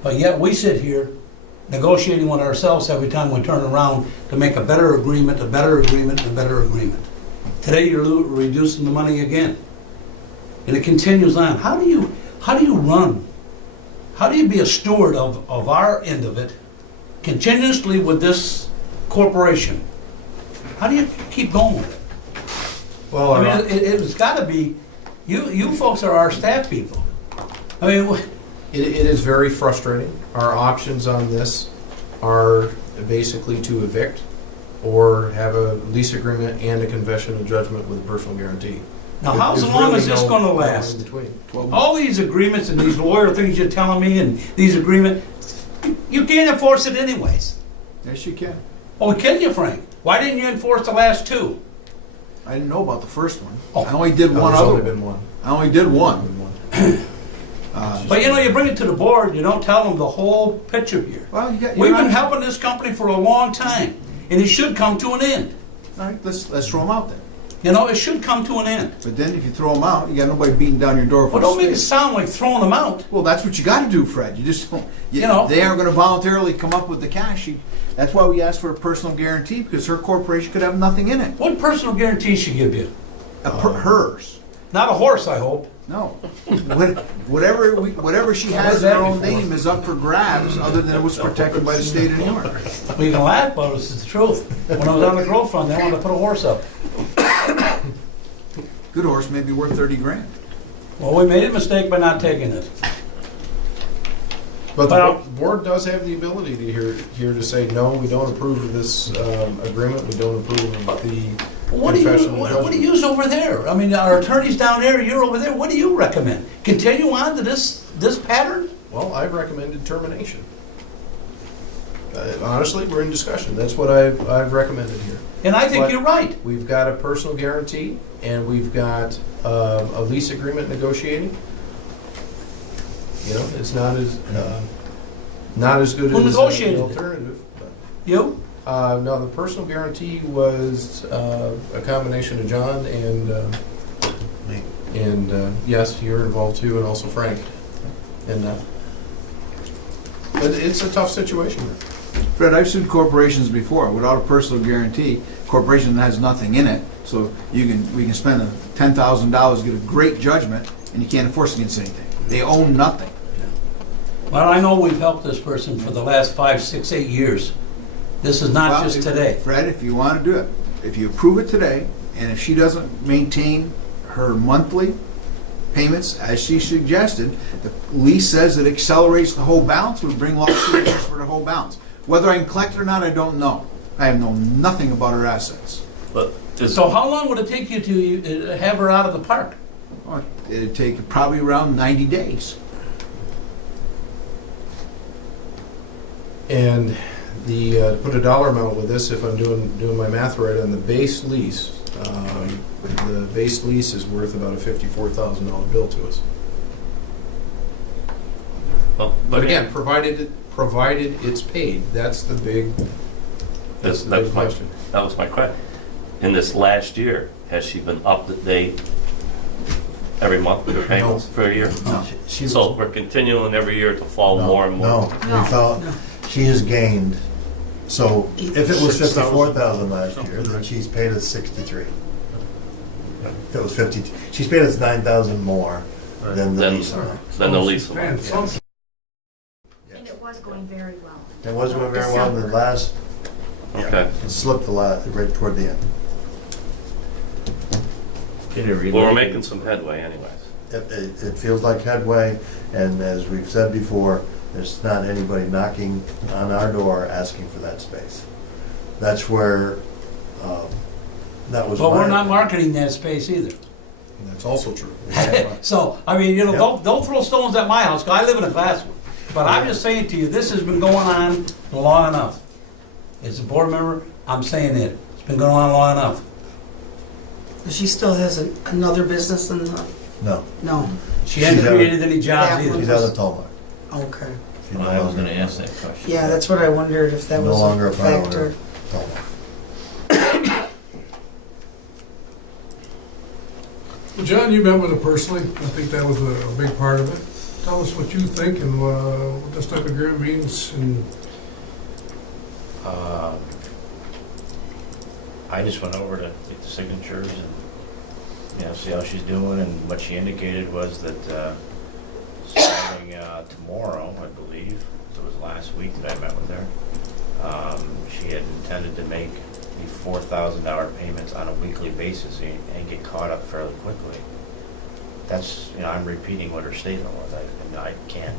But yet, we sit here negotiating with ourselves every time we turn around to make a better agreement, a better agreement, and a better agreement. Today, you're reducing the money again. And it continues on. How do you run? How do you be a steward of our end of it continuously with this corporation? How do you keep going with it? Well, I mean, it's got to be, you folks are our staff people. I mean, it is very frustrating. Our options on this are basically to evict or have a lease agreement and a confession of judgment with a personal guarantee. now how There's long really is this no- going to no last? in between. All these agreements and these lawyer things you're telling me and these agreements, you can't enforce it anyways. Yes, you can. Oh, can you, Frank? Why didn't you enforce the last two? I didn't know about the first one. Oh. I only did No, one there's other only one. been one. I only did one. One. But you know, you bring it to the board, you don't tell them the whole picture here. Well, you got. We've been helping this company for a long time, and it should come to an end. All right, let's throw them out then. You know, it should come to an end. But then if you throw them out, you got nobody beating down your door for Well, don't make it space. sound like throwing them out. Well, that's what you got to do, Fred. You just don't. You know. They aren't going to voluntarily come up with the cash. That's why we asked for a personal guarantee, because her corporation could have nothing in it. What personal guarantee she give you? Hers. Not a horse, I hope. No. Whatever she has in her own name is up for grabs, other than it was protected by the state of New York. Well, you can laugh about it, it's the truth. When I was on the growth fund, they wanted to put a horse up. Good horse may be worth 30 grand. Well, we made a mistake by not taking it. But the Well- board does have the ability to here to say, no, we don't approve of this agreement, we don't approve of the What do confession of you judgment. use over there? I mean, our attorney's down there, you're over there. What do you recommend? Continue on to this pattern? Well, I've recommended termination. Honestly, we're in discussion. That's what I've recommended here. And I think But you're right. We've got a personal guarantee, and we've got a lease agreement negotiating. You know, it's not as good Who as negotiated the it? alternative. You? No, the personal guarantee was a combination of John and Me. and yes, you're involved too, and also Frank. And but it's a tough situation here. Fred, I've sued corporations before without a personal guarantee. Corporation has nothing in it, so we can spend $10,000, get a great judgment, and you can't enforce against anything. They own nothing. Well, I know we've helped this person for the last 5, 6, 8 years. This is not Well, just today. Fred, if you want to do it, if you approve it today, and if she doesn't maintain her monthly payments as she suggested, the lease says it accelerates the whole balance, would bring lawsuits for the whole balance. Whether I can collect it or not, I don't know. I have known nothing about her assets. But this, So how long would it take you to have her out of the park? Well, it'd take probably around 90 days. And to put a dollar amount with this, if I'm doing my math right, on the base lease, the base lease is worth about a $54,000 bill to us. well, But again, provided it's paid, that's the big That's big my, question. that was my question. In this last year, has she been up to date every month with her payments for a year? She So was- we're continuing every year to fall more and more? No, we felt, she has gained, so if it was 54,000 last year, then she's paid us 63. If it was 50, she's paid us 9,000 more than the Then, lease amount. then the lease Man, amount. some- And it was going very well. It wasn't going very well in the last, Okay. it slipped a lot right toward the end. Can you read? Well, we're making some headway anyways. It feels like headway, and as we've said before, there's not anybody knocking on our door asking for that space. That's where, that was. But we're my- not marketing that space either. That's also true. So, I mean, you know, Yep. don't throw stones at my house, 'cause I live in a glass one. But I'm just saying to you, this has been going on long enough. As a board member, I'm saying it. It's been going on long enough. She still has another business in the, No, no, She hasn't She's out- created any jobs That she's either. out of Tolmar. okay. She's Well, no I was longer- gonna ask that question. Yeah, that's what I wondered if that No was longer a a part of factor. Tolmar. Well, John, you met with her personally. I think that was a big part of it. Tell us what you think and what this type of agreement means. And I just went over to get the signatures and, see how she's doing, and what she indicated was that, starting, tomorrow, I believe, so it was last week that I met with her, she had intended to make the $4,000 payments on a weekly basis and get caught up fairly quickly. That's, I'm repeating what her statement was. I can't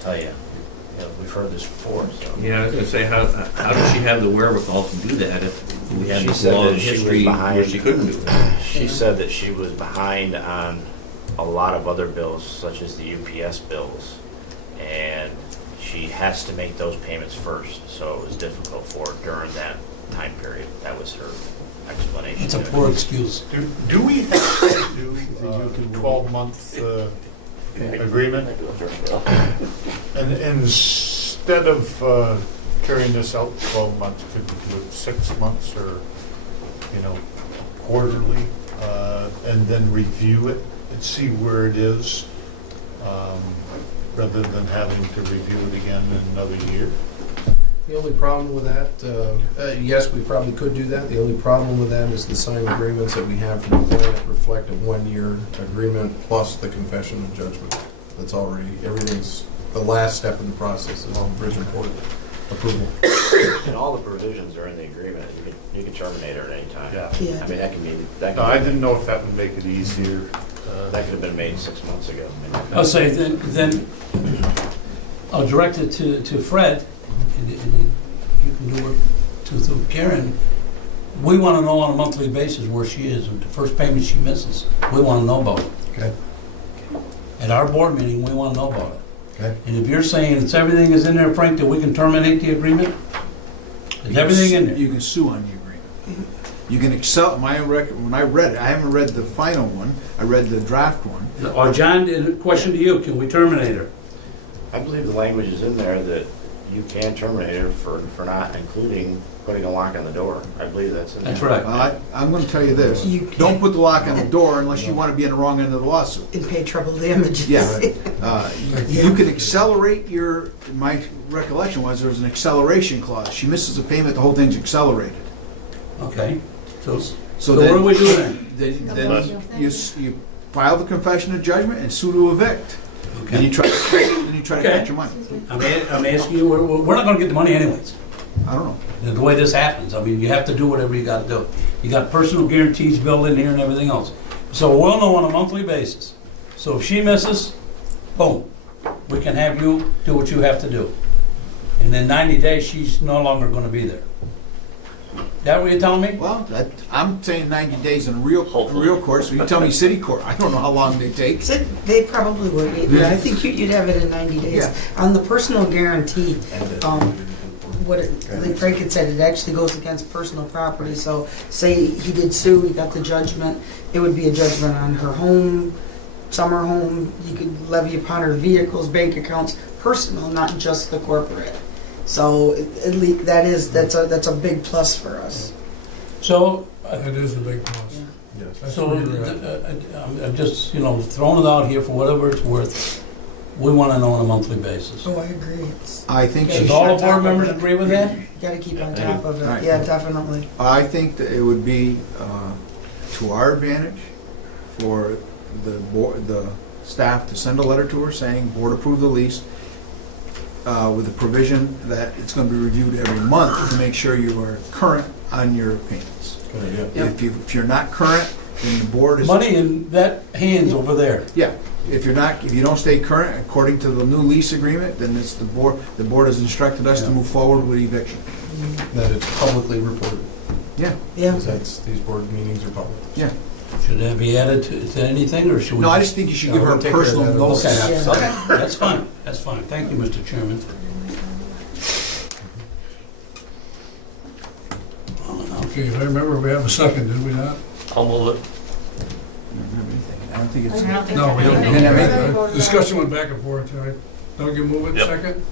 tell you, we've heard this before, so. Yeah, I was gonna say, how did she have the wherewithal to do that if we had She this said long that she was history where behind. she couldn't do that? She said that she was behind on a lot of other bills, such as the UPS bills, and she has to make those payments first, so it was difficult for her during that time period. That was her explanation. It's a poor excuse. Do we have to do a 12-month agreement? And instead of carrying this out 12 months, could we do it 6 months or, quarterly? And then review it and see where it is, rather than having to review it again in another year? The only problem with that, yes, we probably could do that. The only problem with that is the signed agreements that we have from the client reflect a 1-year agreement plus the confession of judgment. That's already, everything's, the last step in the process is on bridge report approval. And all the provisions are in the agreement. You can terminate her at any time. Yeah. Yeah. I mean, that can be, No, I didn't know if that would make it easier. that could have been made 6 months ago. I'll say, then I'll direct it to Fred, and you can do it through Karen. We want to know on a monthly basis where she is, and the first payment she misses, we want to know about it. Okay. At our board meeting, we want to know about it. Okay. And if you're saying it's everything is in there, Frank, that we can terminate the agreement, is everything in there? You can sue on the agreement. You can when I read it, I haven't read the final one, I read the draft one. Or John, a question to you, can we terminate her? I believe the language is in there that you can terminate her for not including putting a lock on the door. I believe that's in there. That's right. I'm gonna tell you this, You don't put the lock on the door unless you wanna be in the wrong end of the lawsuit. And pay trouble damages. Yeah, you can accelerate my recollection was there was an acceleration clause. She misses a payment, the whole thing's accelerated. Okay, so So what do then, we do then? then you file the confession of judgment and sue to evict. And you try to Okay. catch your money. I'm asking you, we're not gonna get the money anyways. I don't know. The way this happens, I mean, you have to do whatever you gotta do. You got personal guarantees built in here and everything else. So we'll know on a monthly basis. So if she misses, boom, we can have you do what you have to do. And then 90 days, she's no longer gonna be there. That what you're telling me? Well, I'm saying 90 days in real court, so you tell me city court. I don't know how long they take. So they probably would be, but I think you'd have it in 90 days. Yeah. On the personal guarantee, like Frank had said, it actually goes against personal property. So say he did sue, he got the judgment, it would be a judgment on her home, summer home, you could levy upon her vehicles, bank accounts, personal, not just the corporate. So at least that's a big plus for us. So, that is a big plus. Yeah. Yes. That's so where you're at. I'm just, throwing it out here for whatever it's worth. We wanna know on a monthly basis. Oh, I agree. I think Yeah, Does she all should the board top members of it. agree with that? You gotta keep on I top do. of Right. it. Yeah, definitely. I think that it would be to our advantage for the staff to send a letter to her saying, board approve the lease, with the provision that it's going to be reviewed every month to make sure you are current on your payments. Good idea. If you're not current, then the board is... Money in that hands over there. Yeah, if you don't stay current according to the new lease agreement, then it's the board has instructed us to move forward with eviction. that it's publicly reported, Yeah. Yeah. because these board meetings are public. Yeah. Should that be added to anything, or should we? No, I just think you should give her a Take care of personal that. notice. Okay, Yeah. okay, that's fine, that's fine. Thank you, Mr. Chairman. Okay, I remember we have a second, did we not? I'll move it. I don't think it's. I don't think No, we don't. Didn't have anything. Discussion went back and forth, right? Don't you move it, Yep. second?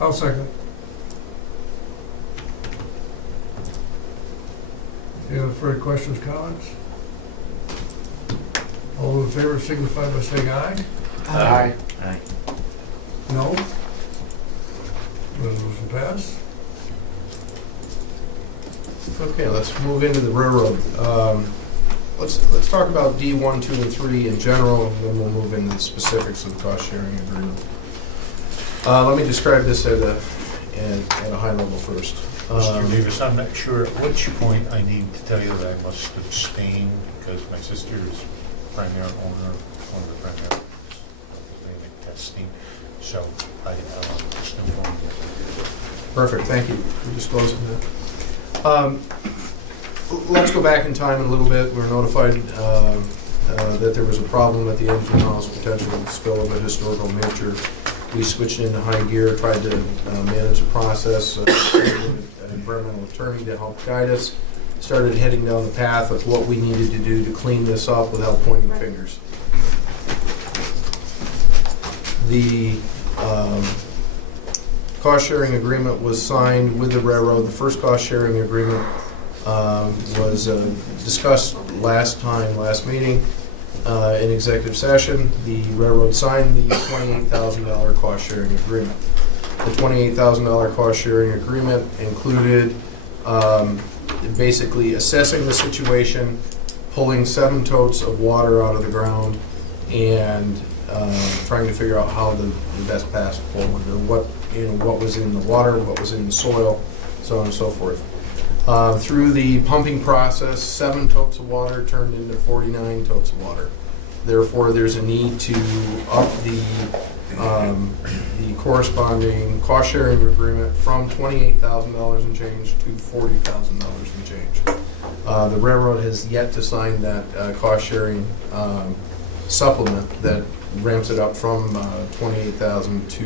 I'll second. Any other further questions, comments? All those in favor signify by saying aye. Aye. Aye. No? Resolution passed. Okay, let's move into the railroad. Let's talk about D1, 2, and 3 in general, and then we'll move into the specifics of the cost-sharing agreement. Let me describe this at a high level first. Mr. Davis, I'm not sure at which point I need to tell you that I must abstain because my sister is primary owner of one of the primary testing. So I just informed you. Perfect, thank you for disclosing that. Let's go back in time a little bit. We were notified that there was a problem at the engine house, potential spill of a historical nature. We switched into high gear, tried to manage the process, an environmental attorney to help guide us, started heading down the path of what we needed to do to clean this up without pointing fingers. The cost-sharing agreement was signed with the railroad. The first cost-sharing agreement was discussed last meeting in executive session. The railroad signed the $28,000 cost-sharing agreement. The $28,000 cost-sharing agreement included basically assessing the situation, pulling 7 totes of water out of the ground, and trying to figure out how the best path forward, or what was in the water, what was in the soil, so on and so forth. Through the pumping process, 7 totes of water turned into 49 totes of water. Therefore, there's a need to up the corresponding cost-sharing agreement from $28,000 and change to $40,000 and change. The railroad has yet to sign that cost-sharing supplement that ramps it up from $28,000 to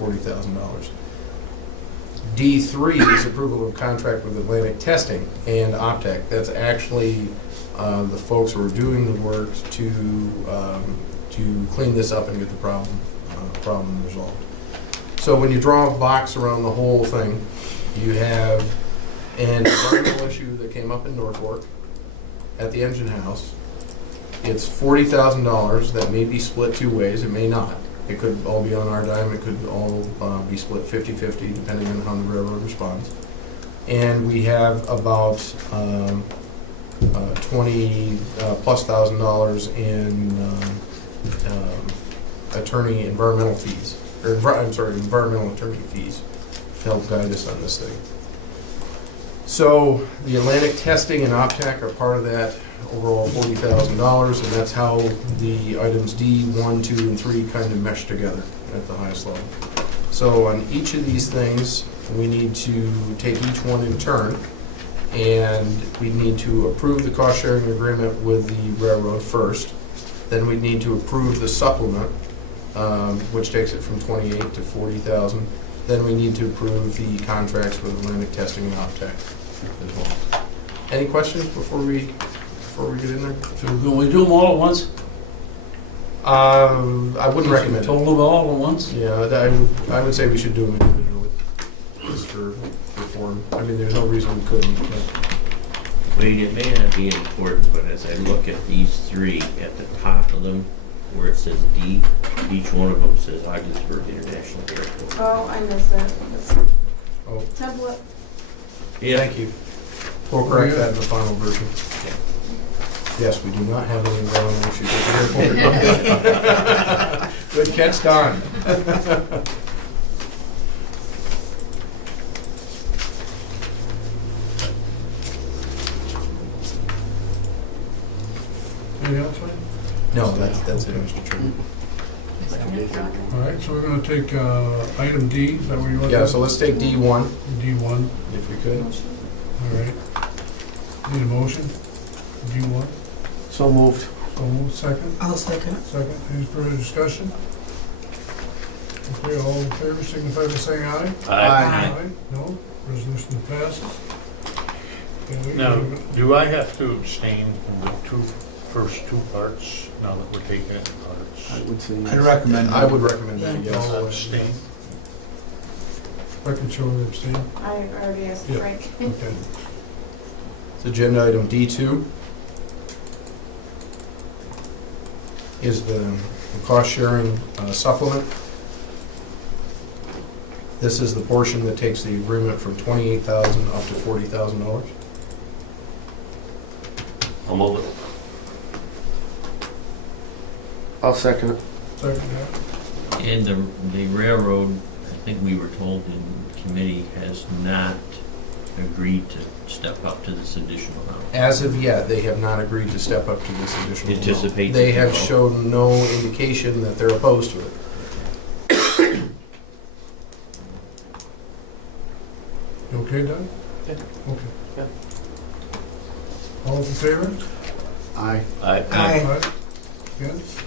$40,000. D3 is approval of contract with Atlantic Testing and Optech. That's actually the folks who are doing the work to clean this up and get the problem resolved. So when you draw a box around the whole thing, you have an environmental issue that came up in Norfolk at the engine house. It's $40,000 that may be split 2 ways. It may not. It could all be on our dime. It could all be split 50-50, depending on how the railroad responds. And we have about $20,000+ in environmental fees, or environmental attorney fees to help guide us on this thing. So the Atlantic Testing and Optech are part of that overall $40,000, and that's how the items D, 1, 2, and 3 kind of mesh together at the highest level. So on each of these things, we need to take each one in turn, and we need to approve the cost-sharing agreement with the railroad first. Then we need to approve the supplement, which takes it from 28 to 40,000. Then we need to approve the contracts with Atlantic Testing and Optech as well. Any questions before we get in there? So can we do them all at once? I wouldn't recommend it. Total of all at once? Yeah, I would say we should do them individually, just for form. I mean, there's no reason we couldn't. Well, it may not be important, but as I look at these 3, at the top of them, where it says D, each one of them says Ogdensburg International Airport. Oh, I missed that. Oh, Template. Yeah. thank you. We'll correct that in the final version. Yes, we do not have any environmental issues at the airport. Good catch, Don. Anything else, Wayne? No, that's it, Mr. Chairman. All right, so we're gonna take item D, is that what you want to do? Yeah, so let's take D1, D1, if we could. all right. Need a motion? D1, So moved. so move, second, I'll second it. second, any further discussion? Okay, all in favor, signify by saying aye. Aye. No, resolution passes. Okay, we- Now, do I have to abstain from the first two parts, now that we're taking it in I parts? would say I'd yes. recommend. I would recommend that, yes. I'll abstain. Record show we abstain. I already asked Yeah. Frank. Okay. It's agenda item D2 is the cost-sharing supplement. This is the portion that takes the agreement from $28,000 up to $40,000. I'll move it. I'll second it. Second, yeah. And the railroad, I think we were told in committee, has not agreed to step up to this additional amount. As of yet, they have not agreed to step up to this additional amount. Anticipate They that they have will. shown no indication that they're opposed to it. You okay, Doug? Yeah. Okay. Yeah. All in favor? Aye. Aye. Against?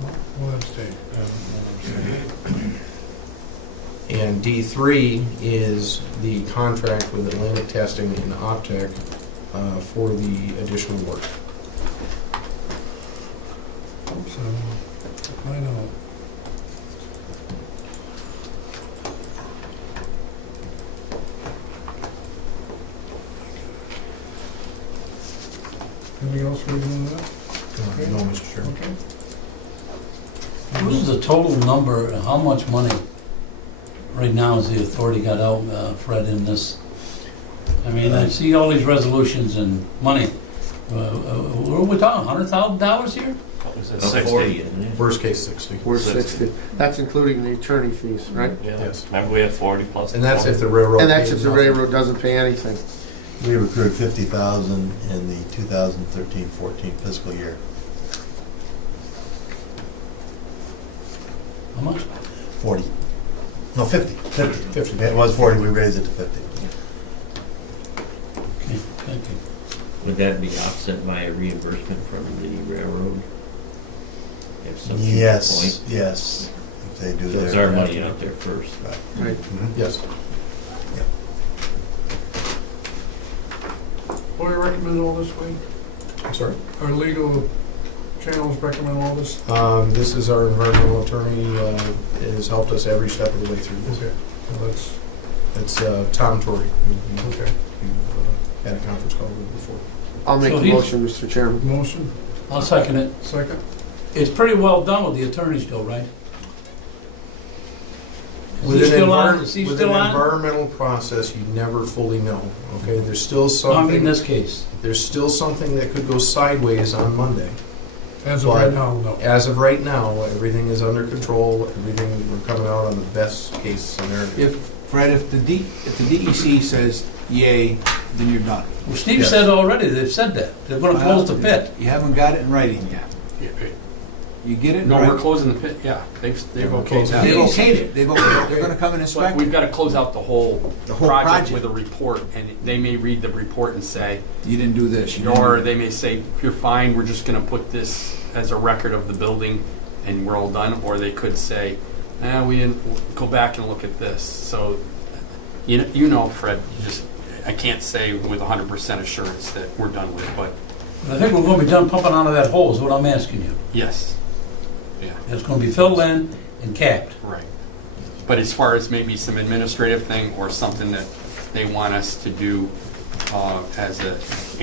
No, one abstain. And D3 is the contract with Atlantic Testing and Optech for the additional work. Oops, I know. Anything else we're doing that? Okay. No, Mr. Chairman. Okay. What is the total number, how much money right now has the authority got out, Fred, in this? I mean, I see all these resolutions and money. What are we talking, $100,000 here? Was it About 60? 40, isn't it? Worst case 60. We're 60. That's including the attorney fees, right? Yeah. Yes. Remember we had 40 plus? And that's if the railroad. And that's pays if the nothing. railroad doesn't pay anything. We have accrued 50,000 in the 2013-14 fiscal year. How much? 40. No, 50. 50. It was 40, we raised it to 50. Okay, thank you. Would that be offset by a reimbursement from the railroad? At some future Yes, point? yes, if they do There's their. our money out there first. Right. Yes. What do you recommend all this week? I'm sorry. Our legal channels recommend all this? This is our environmental attorney, has helped us every step of the way through this. Okay, well, that's, It's Tom Torrey. okay. You've had a conference call with him before. I'll make So the he's- motion, Mr. Chairman. Motion, I'll second it. second? It's pretty well done with the attorneys still, right? Is With he an still on? envir- Is he with still an on? environmental process, you never fully know, okay? There's still I mean, something, in this case. there's still something that could go sideways on Monday. As of right now, no. As of right now, everything is under control, everything, we're coming out on the best case scenario. If, Fred, if the DEC says yay, then you're done. Well, Steve Yes. said already, they've said that. They're gonna close the pit. You haven't got it in writing yet. You get it in No, we're writing? closing the pit, yeah, they've okayed that. They've okayed it. They're gonna come and But inspect we've it. got to close out the whole The whole project project. with a report, and they may read the report and say, You didn't do this. You didn't or do they may say, you're fine, we're just going to put this as a record of the building, and we're all done, or they could say, we didn't, go back and look at this. So, you know, Fred, I can't say with 100% assurance that we're done with it, but I think we're gonna be done pumping out of that hole is what I'm asking you. yes. Yeah. It's gonna be filled in and capped. Right. But as far as maybe some administrative thing or something that they want us to do as an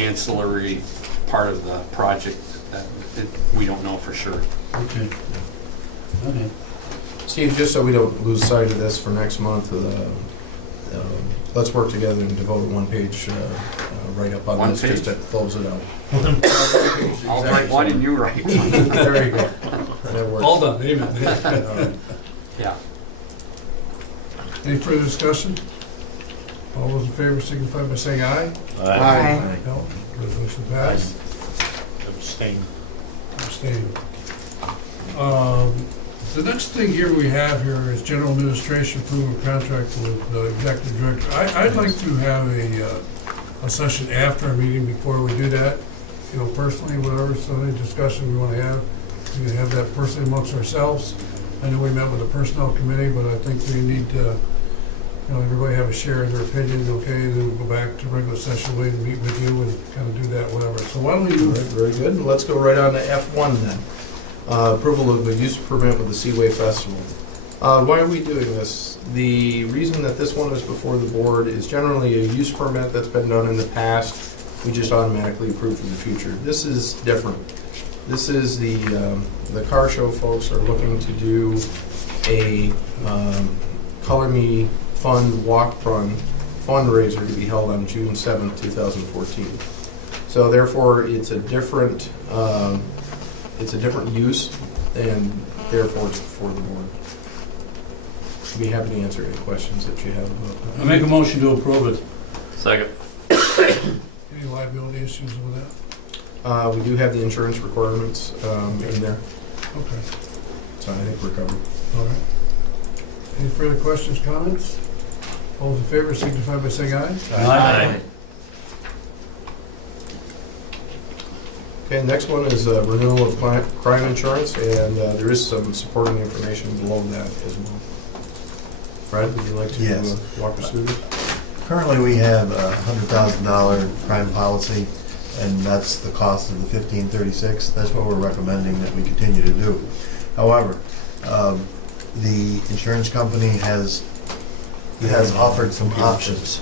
ancillary part of the project, we don't know for sure. Okay. Okay. Steve, just so we don't lose sight of this for next month, let's work together and devote a one-page write-up on One this, just to page? close it out. I'll write one and you write one. There you go. That works. All done, amen. Yeah. Any further discussion? All those in favor signify by saying aye. Aye. No, resolution passed. Abstain. Abstain. The next thing here we have here is general administration approval of contract with the executive director. I'd like to have a session after our meeting before we do that, you know, personally, whatever, so any discussion we want to have, we can have that personally amongst ourselves. I know we met with the personnel committee, but I think we need to, you know, everybody have a share in their opinion, okay, and then we'll go back to regular session, wait and meet with you and kind of do that, whatever. So why don't All you, right, very good. And let's go right on to F1 then. Approval of a use permit with the Seaway Festival. Why are we doing this? The reason that this one is before the board is generally a use permit that's been done in the past. We just automatically approve for the future. This is different. This is the car show folks are looking to do a Color Me Fund Walk Run fundraiser to be held on June 7th, 2014. So therefore, it's a different use, and therefore it's before the board. I'd be happy to answer any questions that you have about that. I make a motion to approve it. Second. any liability issues with that? We do have the insurance requirements in there, Okay, so I think we're covered. all right. Any further questions, comments? All those in favor signify by saying aye. Aye. Okay, next one is renewal of crime insurance, and there is some supporting information below that as well. Fred, would you like to Yes. walk us through this? Currently, we have a $100,000 crime policy, and that's the cost of the 1536. That's what we're recommending that we continue to do. However, the insurance company has offered some options.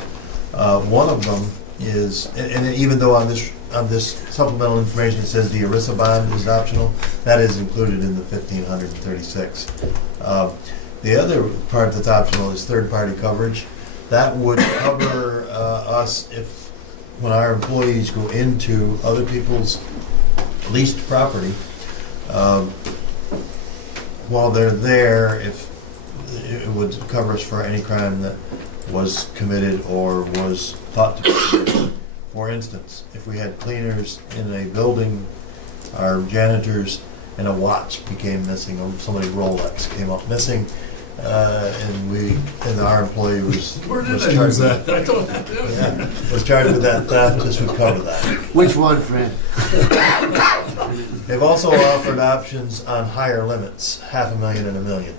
One of them is, and even though on this supplemental information it says the ERISA bond is optional, that is included in the 1536. The other part that's optional is third-party coverage. That would cover us when our employees go into other people's leased property. While they're there, if it would cover us for any crime that was committed or was thought to be committed. For instance, if we had cleaners in a building, our janitors, and a watch became missing, or somebody's Rolex came up missing, and our employee was Where did was I charged use that? with- I don't. yeah, was charged with that theft. This would cover that. Which one, Fred? They've also offered options on higher limits, $500,000 and $1 million.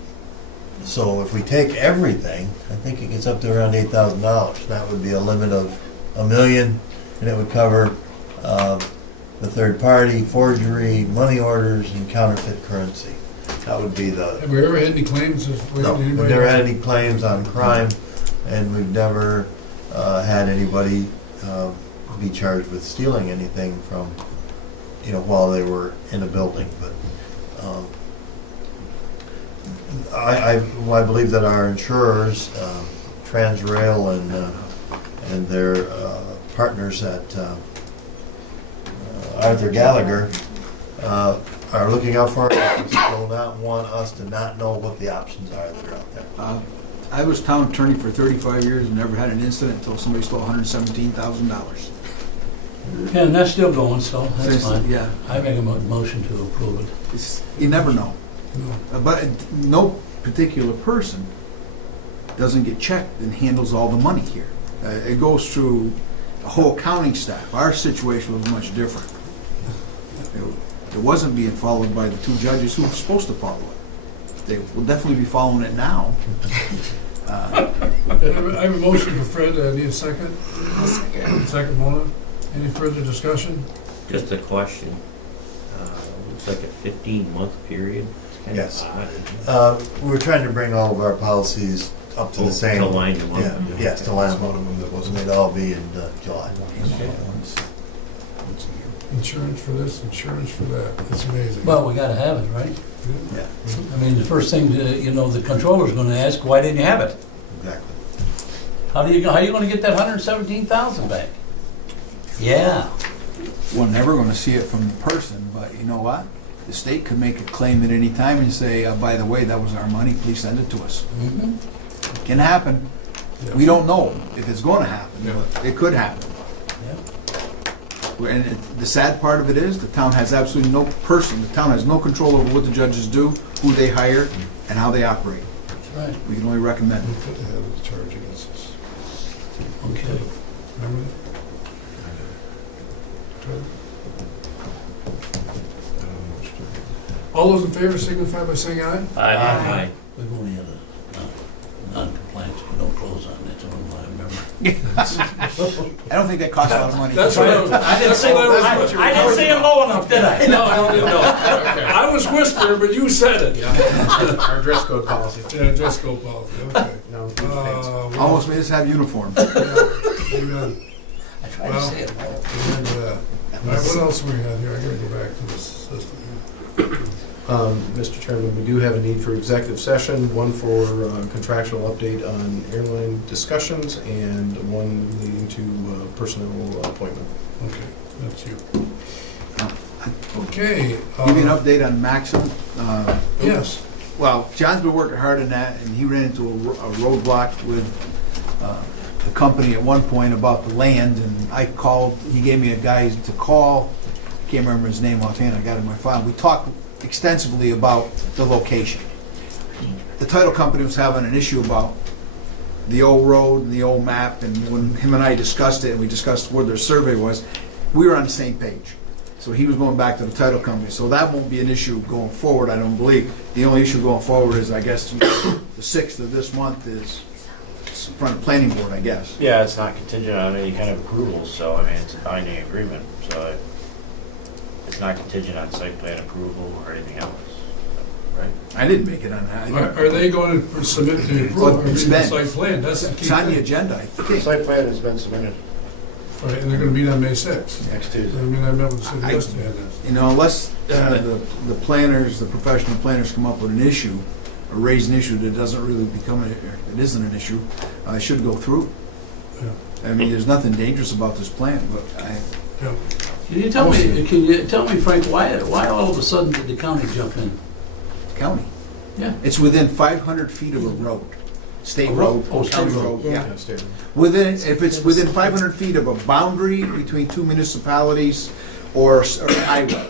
So if we take everything, I think it gets up to around $8,000. That would be a limit of $1 million, and it would cover the third party, forgery, money orders, and counterfeit currency. That would be the. Have we ever had any claims of? No, we've never had any claims on crime, and we've never had anybody be charged with stealing anything from, while they were in a building. But I believe that our insurers, Transrail and their partners at Arthur Gallagher, are looking out for us. They will not want us to not know what the options are that are out there. I was town attorney for 35 years and never had an incident until somebody stole $117,000. Yeah, and that's still going, so that's fine. Yeah, I make a motion to approve it. you never know. No. But no particular person doesn't get checked and handles all the money here. It goes through the whole accounting staff. Our situation was much different. It wasn't being followed by the two judges who were supposed to follow it. They will definitely be following it now. I have a motion for Fred. I need a second. Second, Mona. Any further discussion? Just a question. Looks like a 15-month period. It's kind Yes. of odd. We're trying to bring all of our policies up to the same. To line them up. Yeah, yes, to line them up. One of them that wasn't. They'd all be in July. Insurance for this, insurance for that. It's amazing. Well, we gotta have it, right? Yeah, I mean, the first thing, the controller's gonna ask, why didn't you have it? exactly. How are you gonna get that 117,000 back? Yeah. We're never going to see it from the person, but you know what? The state could make a claim at any time and say, by the way, that was our money, please send it to us. Mhm. It can happen. Yeah. We don't know if it's going to happen, Yeah. but it could happen. Yeah. And the sad part of it is, the town has absolutely no person, the town has no control over what the judges do, who they hire, and how they operate. That's right. We can only recommend. We put the head of the charge against us. Okay. Remember that? All those in favor signify by saying aye. Aye. We've only had a non-compliance, we don't close on that, so I remember. I don't think that costs a lot of money. That's what I was, I didn't say, I didn't say it low enough, did I? No, I don't even know. I was whispering, but you said it. Our dress code policy. Yeah, dress code policy, okay. No, huge fans. Almost made us have uniforms. Amen. I tried to say it low. Amen to that. All right, what else we had here? I gotta go back to this system. Mr. Chairman, we do have a need for executive session, one for contractual update on airline discussions, and one leading to personnel appointment. Okay, that's you. Okay. Give you an update on Maxim. Yes. Well, John's been working hard on that, and he ran into a roadblock with the company at one point about the land, and I called, he gave me a guy to call, can't remember his name offhand, I got it in my file. We talked extensively about the location. The title company was having an issue about the old road and the old map, and when him and I discussed it, and we discussed where their survey was, we were on the same page. So he was going back to the title company, so that won't be an issue going forward, I don't believe. The only issue going forward is, I guess, the 6th of this month is in front of the planning board, I guess. Yeah, it's not contingent on any kind of approval, so I mean, it's a binding agreement, so it's not contingent on site plan approval or anything else, right? I didn't make it on that. Are they going to submit the approval, or It's the been. site plan? That's the key It's on the thing. agenda, I The think. site plan has been submitted Right, and they're gonna meet on May 6th. next I Tuesday. mean, I met with the city I- yesterday on this. You know, unless the planners, the professional planners come up with an issue, or raise an issue that doesn't really become, it isn't an issue, it should go through. Yeah. I mean, there's nothing dangerous about this plan, but Yeah. Can you tell me, Frank, why all of a sudden did the county jump in? county. Yeah. It's within 500 feet of a road. State A road, road? Oh, state county road. road, yeah. Yeah, stay. Within, if it's within 500 feet of a boundary between two municipalities or a highway,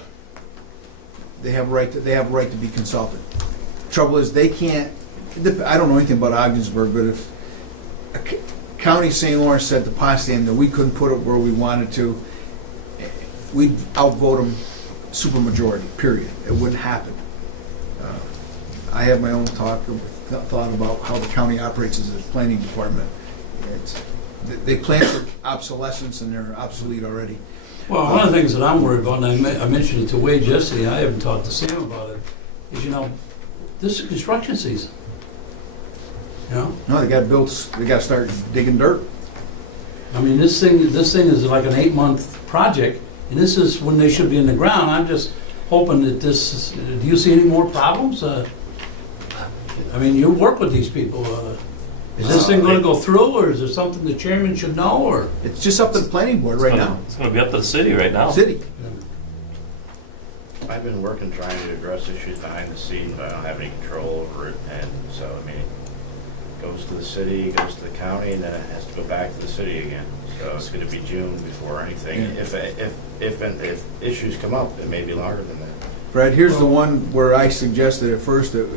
they have right to be consulted. Trouble is, they can't, I don't know anything about Ogdensburg, but if County St. Lawrence said to Potsdam that we couldn't put it where we wanted to, we'd outvote them supermajority, period. It wouldn't happen. I have my own thought about how the county operates as a planning department. They plan for obsolescence and they're obsolete already. Well, one of the things that I'm worried about, and I mentioned it to Wade yesterday, I haven't talked to Sam about it, is, this is construction season. No, they gotta start digging dirt. I mean, this thing is like an 8-month project, and this is when they should be in the ground. I'm just hoping that do you see any more problems? I mean, you work with these people. Is this thing gonna go through, or is there something the chairman should know, or? It's just up to the planning board right now. It's gonna be up to the city right now. City. I've been working trying to address issues behind the scenes, but I don't have any control over it, and so, I mean, it goes to the city, goes to the county, and then it has to go back to the city again. So it's gonna be June before anything. Yeah. If issues come up, it may be longer than that. Fred, here's the one where I suggested at first that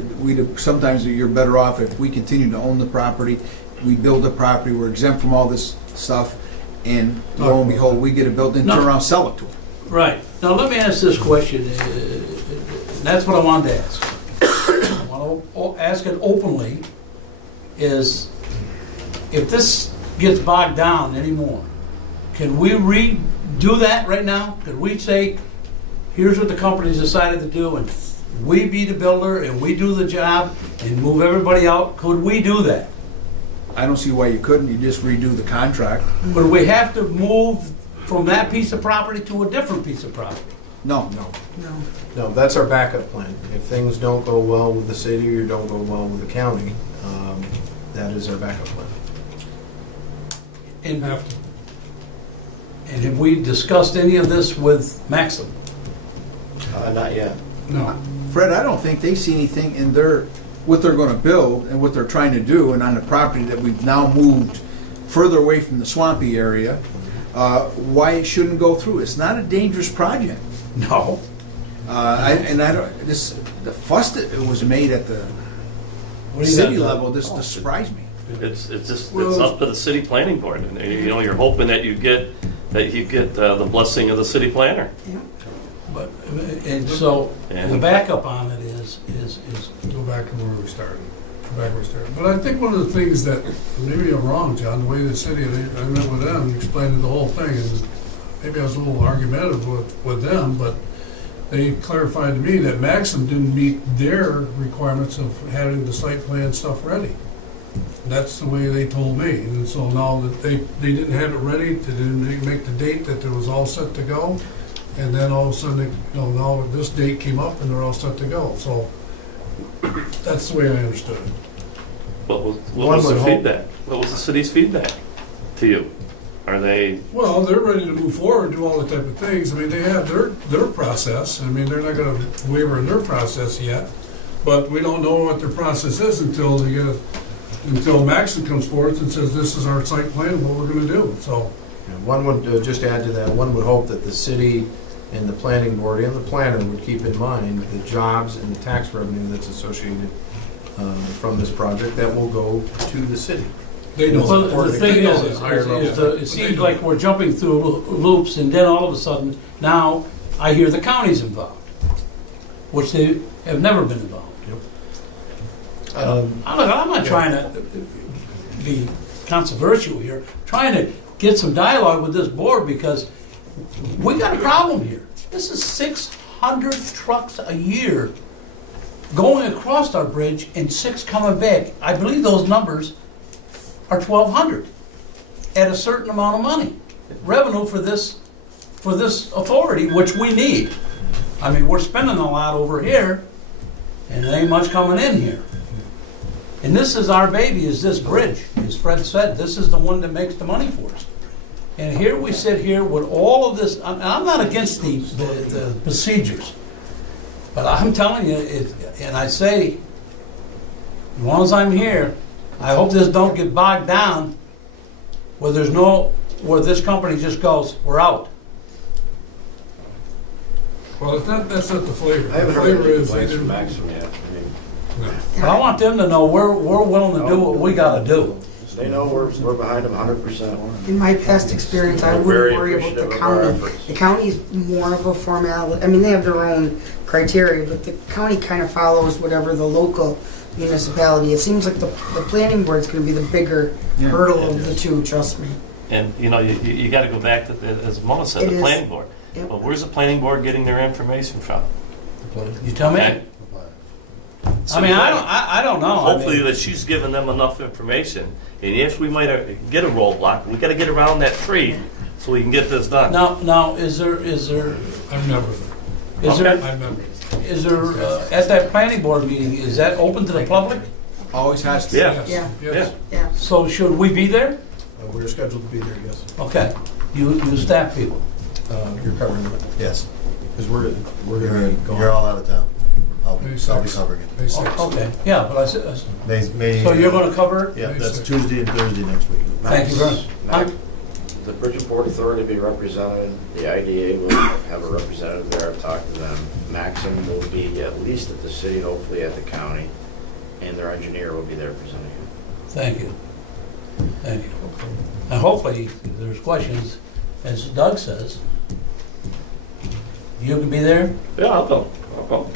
sometimes you're better off if we continue to own the property, we build the property, we're exempt from all this stuff, and lo and behold, we get it built and turn around, sell it to them. Right. Now, let me ask this question. That's what I wanted to ask. I want to ask it openly, is if this gets bogged down anymore, can we redo that right now? Could we say, here's what the company's decided to do, and we be the builder, and we do the job, and move everybody out? Could we do that? I don't see why you couldn't, you just redo the contract. Would we have to move from that piece of property to a different piece of property? No. No, that's our backup plan. If things don't go well with the city or don't go well with the county, that is our backup plan. And have we discussed any of this with Maxim? Not yet. No. Fred, I don't think they see anything in what they're gonna build and what they're trying to do, and on the property that we've now moved further away from the swampy area. why it shouldn't go through. It's not a dangerous project. No. The fuss that was made at the What do you city got? level just surprised me. It's just, Well- it's up to the city planning board, and, you know, you're hoping that you get the blessing of the city planner. But, and so, the And- backup on it is, Go back to where we started. But I think one of the things that, maybe I'm wrong, John, the way the city, I met with them, explained the whole thing, and maybe I was a little argumentative with them, but they clarified to me that Maxim didn't meet their requirements of having the site plan stuff ready. That's the way they told me, and so now that they didn't have it ready, they didn't make the date that it was all set to go, and then all of a sudden, now this date came up and they're all set to go, so that's the way I understood it. What was One the would hope- feedback? What was the city's feedback to you? Are they, Well, they're ready to move forward, do all the type of things. I mean, they have their process. I mean, they're not gonna waver in their process yet. But we don't know what their process is until until Maxon comes forth and says, this is our site plan, what we're gonna do, so. And one would, just add to that, one would hope that the city and the planning board and the planner would keep in mind the jobs and the tax revenue that's associated from this project that will go to the city. They know. well, the thing is, Yeah. it seems like we're jumping through loops, and then all of a sudden, now, I hear the county's involved, which they have never been involved. I'm not trying to be controversial here, trying to get some dialogue with this board, because we got a problem here. This is 600 trucks a year going across our bridge and 6 coming back. I believe those numbers are 1,200 at a certain amount of money. Revenue for this authority, which we need. I mean, we're spending a lot over here, and there ain't much coming in here. And this is our baby, is this bridge. As Fred said, this is the one that makes the money for us. And here we sit here with all of this, I'm not against the procedures, but I'm telling you, and I say, as long as I'm here, I hope this don't get bogged down where where this company just goes, we're out. Well, that's not the flavor. I haven't The heard flavor any is they complaints from didn't. Maxim yet. I mean, But I want them to know we're willing to do what we gotta do. they know we're behind them 100%. In my past experience, I We're very wouldn't worry about appreciative the of our county. efforts. The county's more of a formality. I mean, they have their own criteria, but the county kind of follows whatever the local municipality. It seems like the planning board's going to be the bigger Yeah. hurdle of the two. Trust me. and, you know, you gotta go back to, as Mona said, It the is. planning board. Yep. But where's the planning board getting their information from? You tell me. Okay? I mean, I don't know. I Hopefully mean, that she's given them enough information, and yes, we might get a roadblock, we gotta get around that tree so we can get this done. now, is there, I've never, is I've never. at that planning board meeting, is that open to the public? Always has to. Yeah. Yeah. Yes. Yeah. So should we be there? We're scheduled to be there, yes. Okay, you staff people. You're covering it. Yes. Because we're You're, going to be gone. you're all out of town. I'll be May I'll be 6th. covering it. May 6th. Oh, okay, yeah, but I said, May. so you're gonna cover it? Yeah, May that's 6th. Tuesday and Thursday next week. Thank you very much. Max- The Bridgeport Authority will be represented, the IDA will have a representative there, I've talked to them. Maxim will be at least at the city, hopefully at the county, and their engineer will be there presenting it. Thank you. Thank you. And hopefully, if there's questions, as Doug says, you can be there, Yeah, I'll go.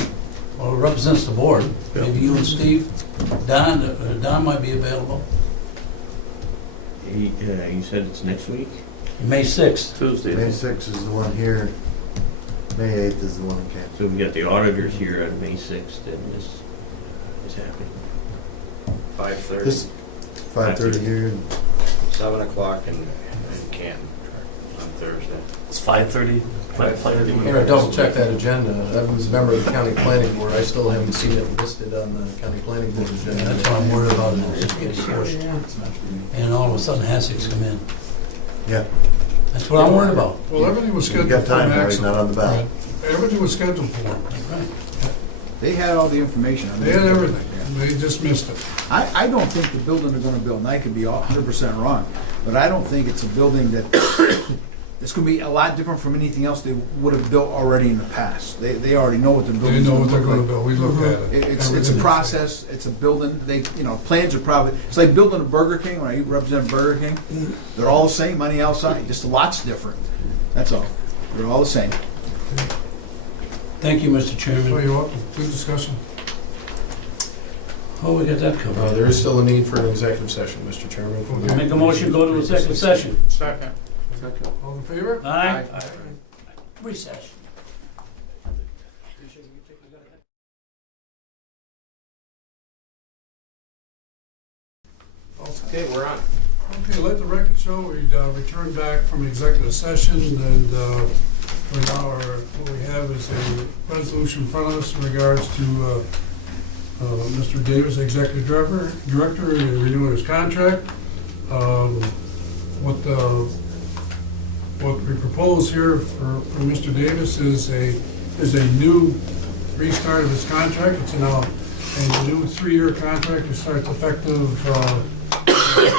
or represents the board. Yeah. Maybe you and Steve, Don might be available. You said it's next week? May 6th. Tuesday. May 6th is the one here. May 8th is the one in Canton. So we got the auditors here on May 6th, and this is happening. 5:30, This 5:30 here. 7 o'clock in Canton on Thursday. It's 5:30. I'm going to double check that agenda. I was a member of the county planning board. I still haven't seen it listed on the county planning board And agenda. that's what I'm worried about, is it gets pushed. And all of a sudden, Hasek's come in. Yeah. That's what I'm worried about. Well, everything was You scheduled got for time, Harry, Maxim. not on the ballot. Everything was scheduled for them. Right. They had all the information. They had everything. They just missed it. I don't think the building they're gonna build, and I could be 100% wrong, but I don't think it's a building that, it's gonna be a lot different from anything else they would have built already in the past. They already know what their They building's know gonna what they're look gonna like. build, we looked at it. It's a Everything. process, it's a building, plans are probably, it's like building a Burger King, when I represent Burger King, they're all the same on the outside, just the lot's different, that's all. They're all the same. Thank you, Mr. So Chairman. you're welcome, good discussion. Oh, we got that covered. There is still a need for an executive session, Mr. Chairman. for the- Make a motion, go to executive session. Second. All in favor? Aye. Recess. Okay, we're on. Okay, let the record show, we returned back from executive session, and we now are, what we have is a resolution in front of us in regards to Mr. Davis, executive director, and renewing his contract. What we propose here for Mr. Davis is a new restart of his contract. It's now a new 3-year contract. It starts effective,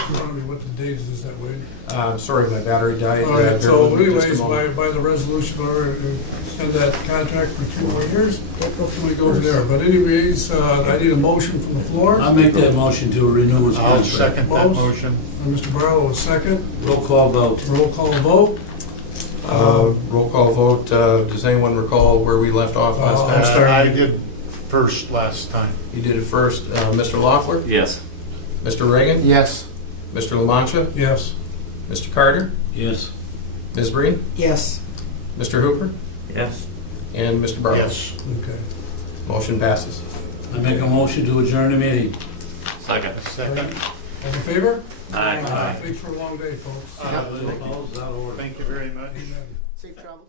remind me what the date is that, Wade? Sorry, my battery died. All right, Bear so with me just a anyways, moment. by the resolution, we're going to extend that contract for 2 more years. We go from there. But anyways, I need a motion from the floor. I'll make that motion to renew his I'll contract. second that motion. Mr. Barlow will second. Roll call vote. Roll call vote. Roll call vote, does anyone recall where we left off last I'm time? sorry. I did first last time. You did it first. Mr. Loeffler? Yes. Mr. Reagan? Yes. Mr. Lamancha? Yes. Mr. Carter? Yes. Ms. Breen? Yes. Mr. Hooper? Yes. And Mr. Barlow? Yes. Okay. Motion passes. I make a motion to adjourn the meeting. Second. Second. All in favor? Aye. Thanks for a long day, folks. Thank you very much. Amen. Safe travels.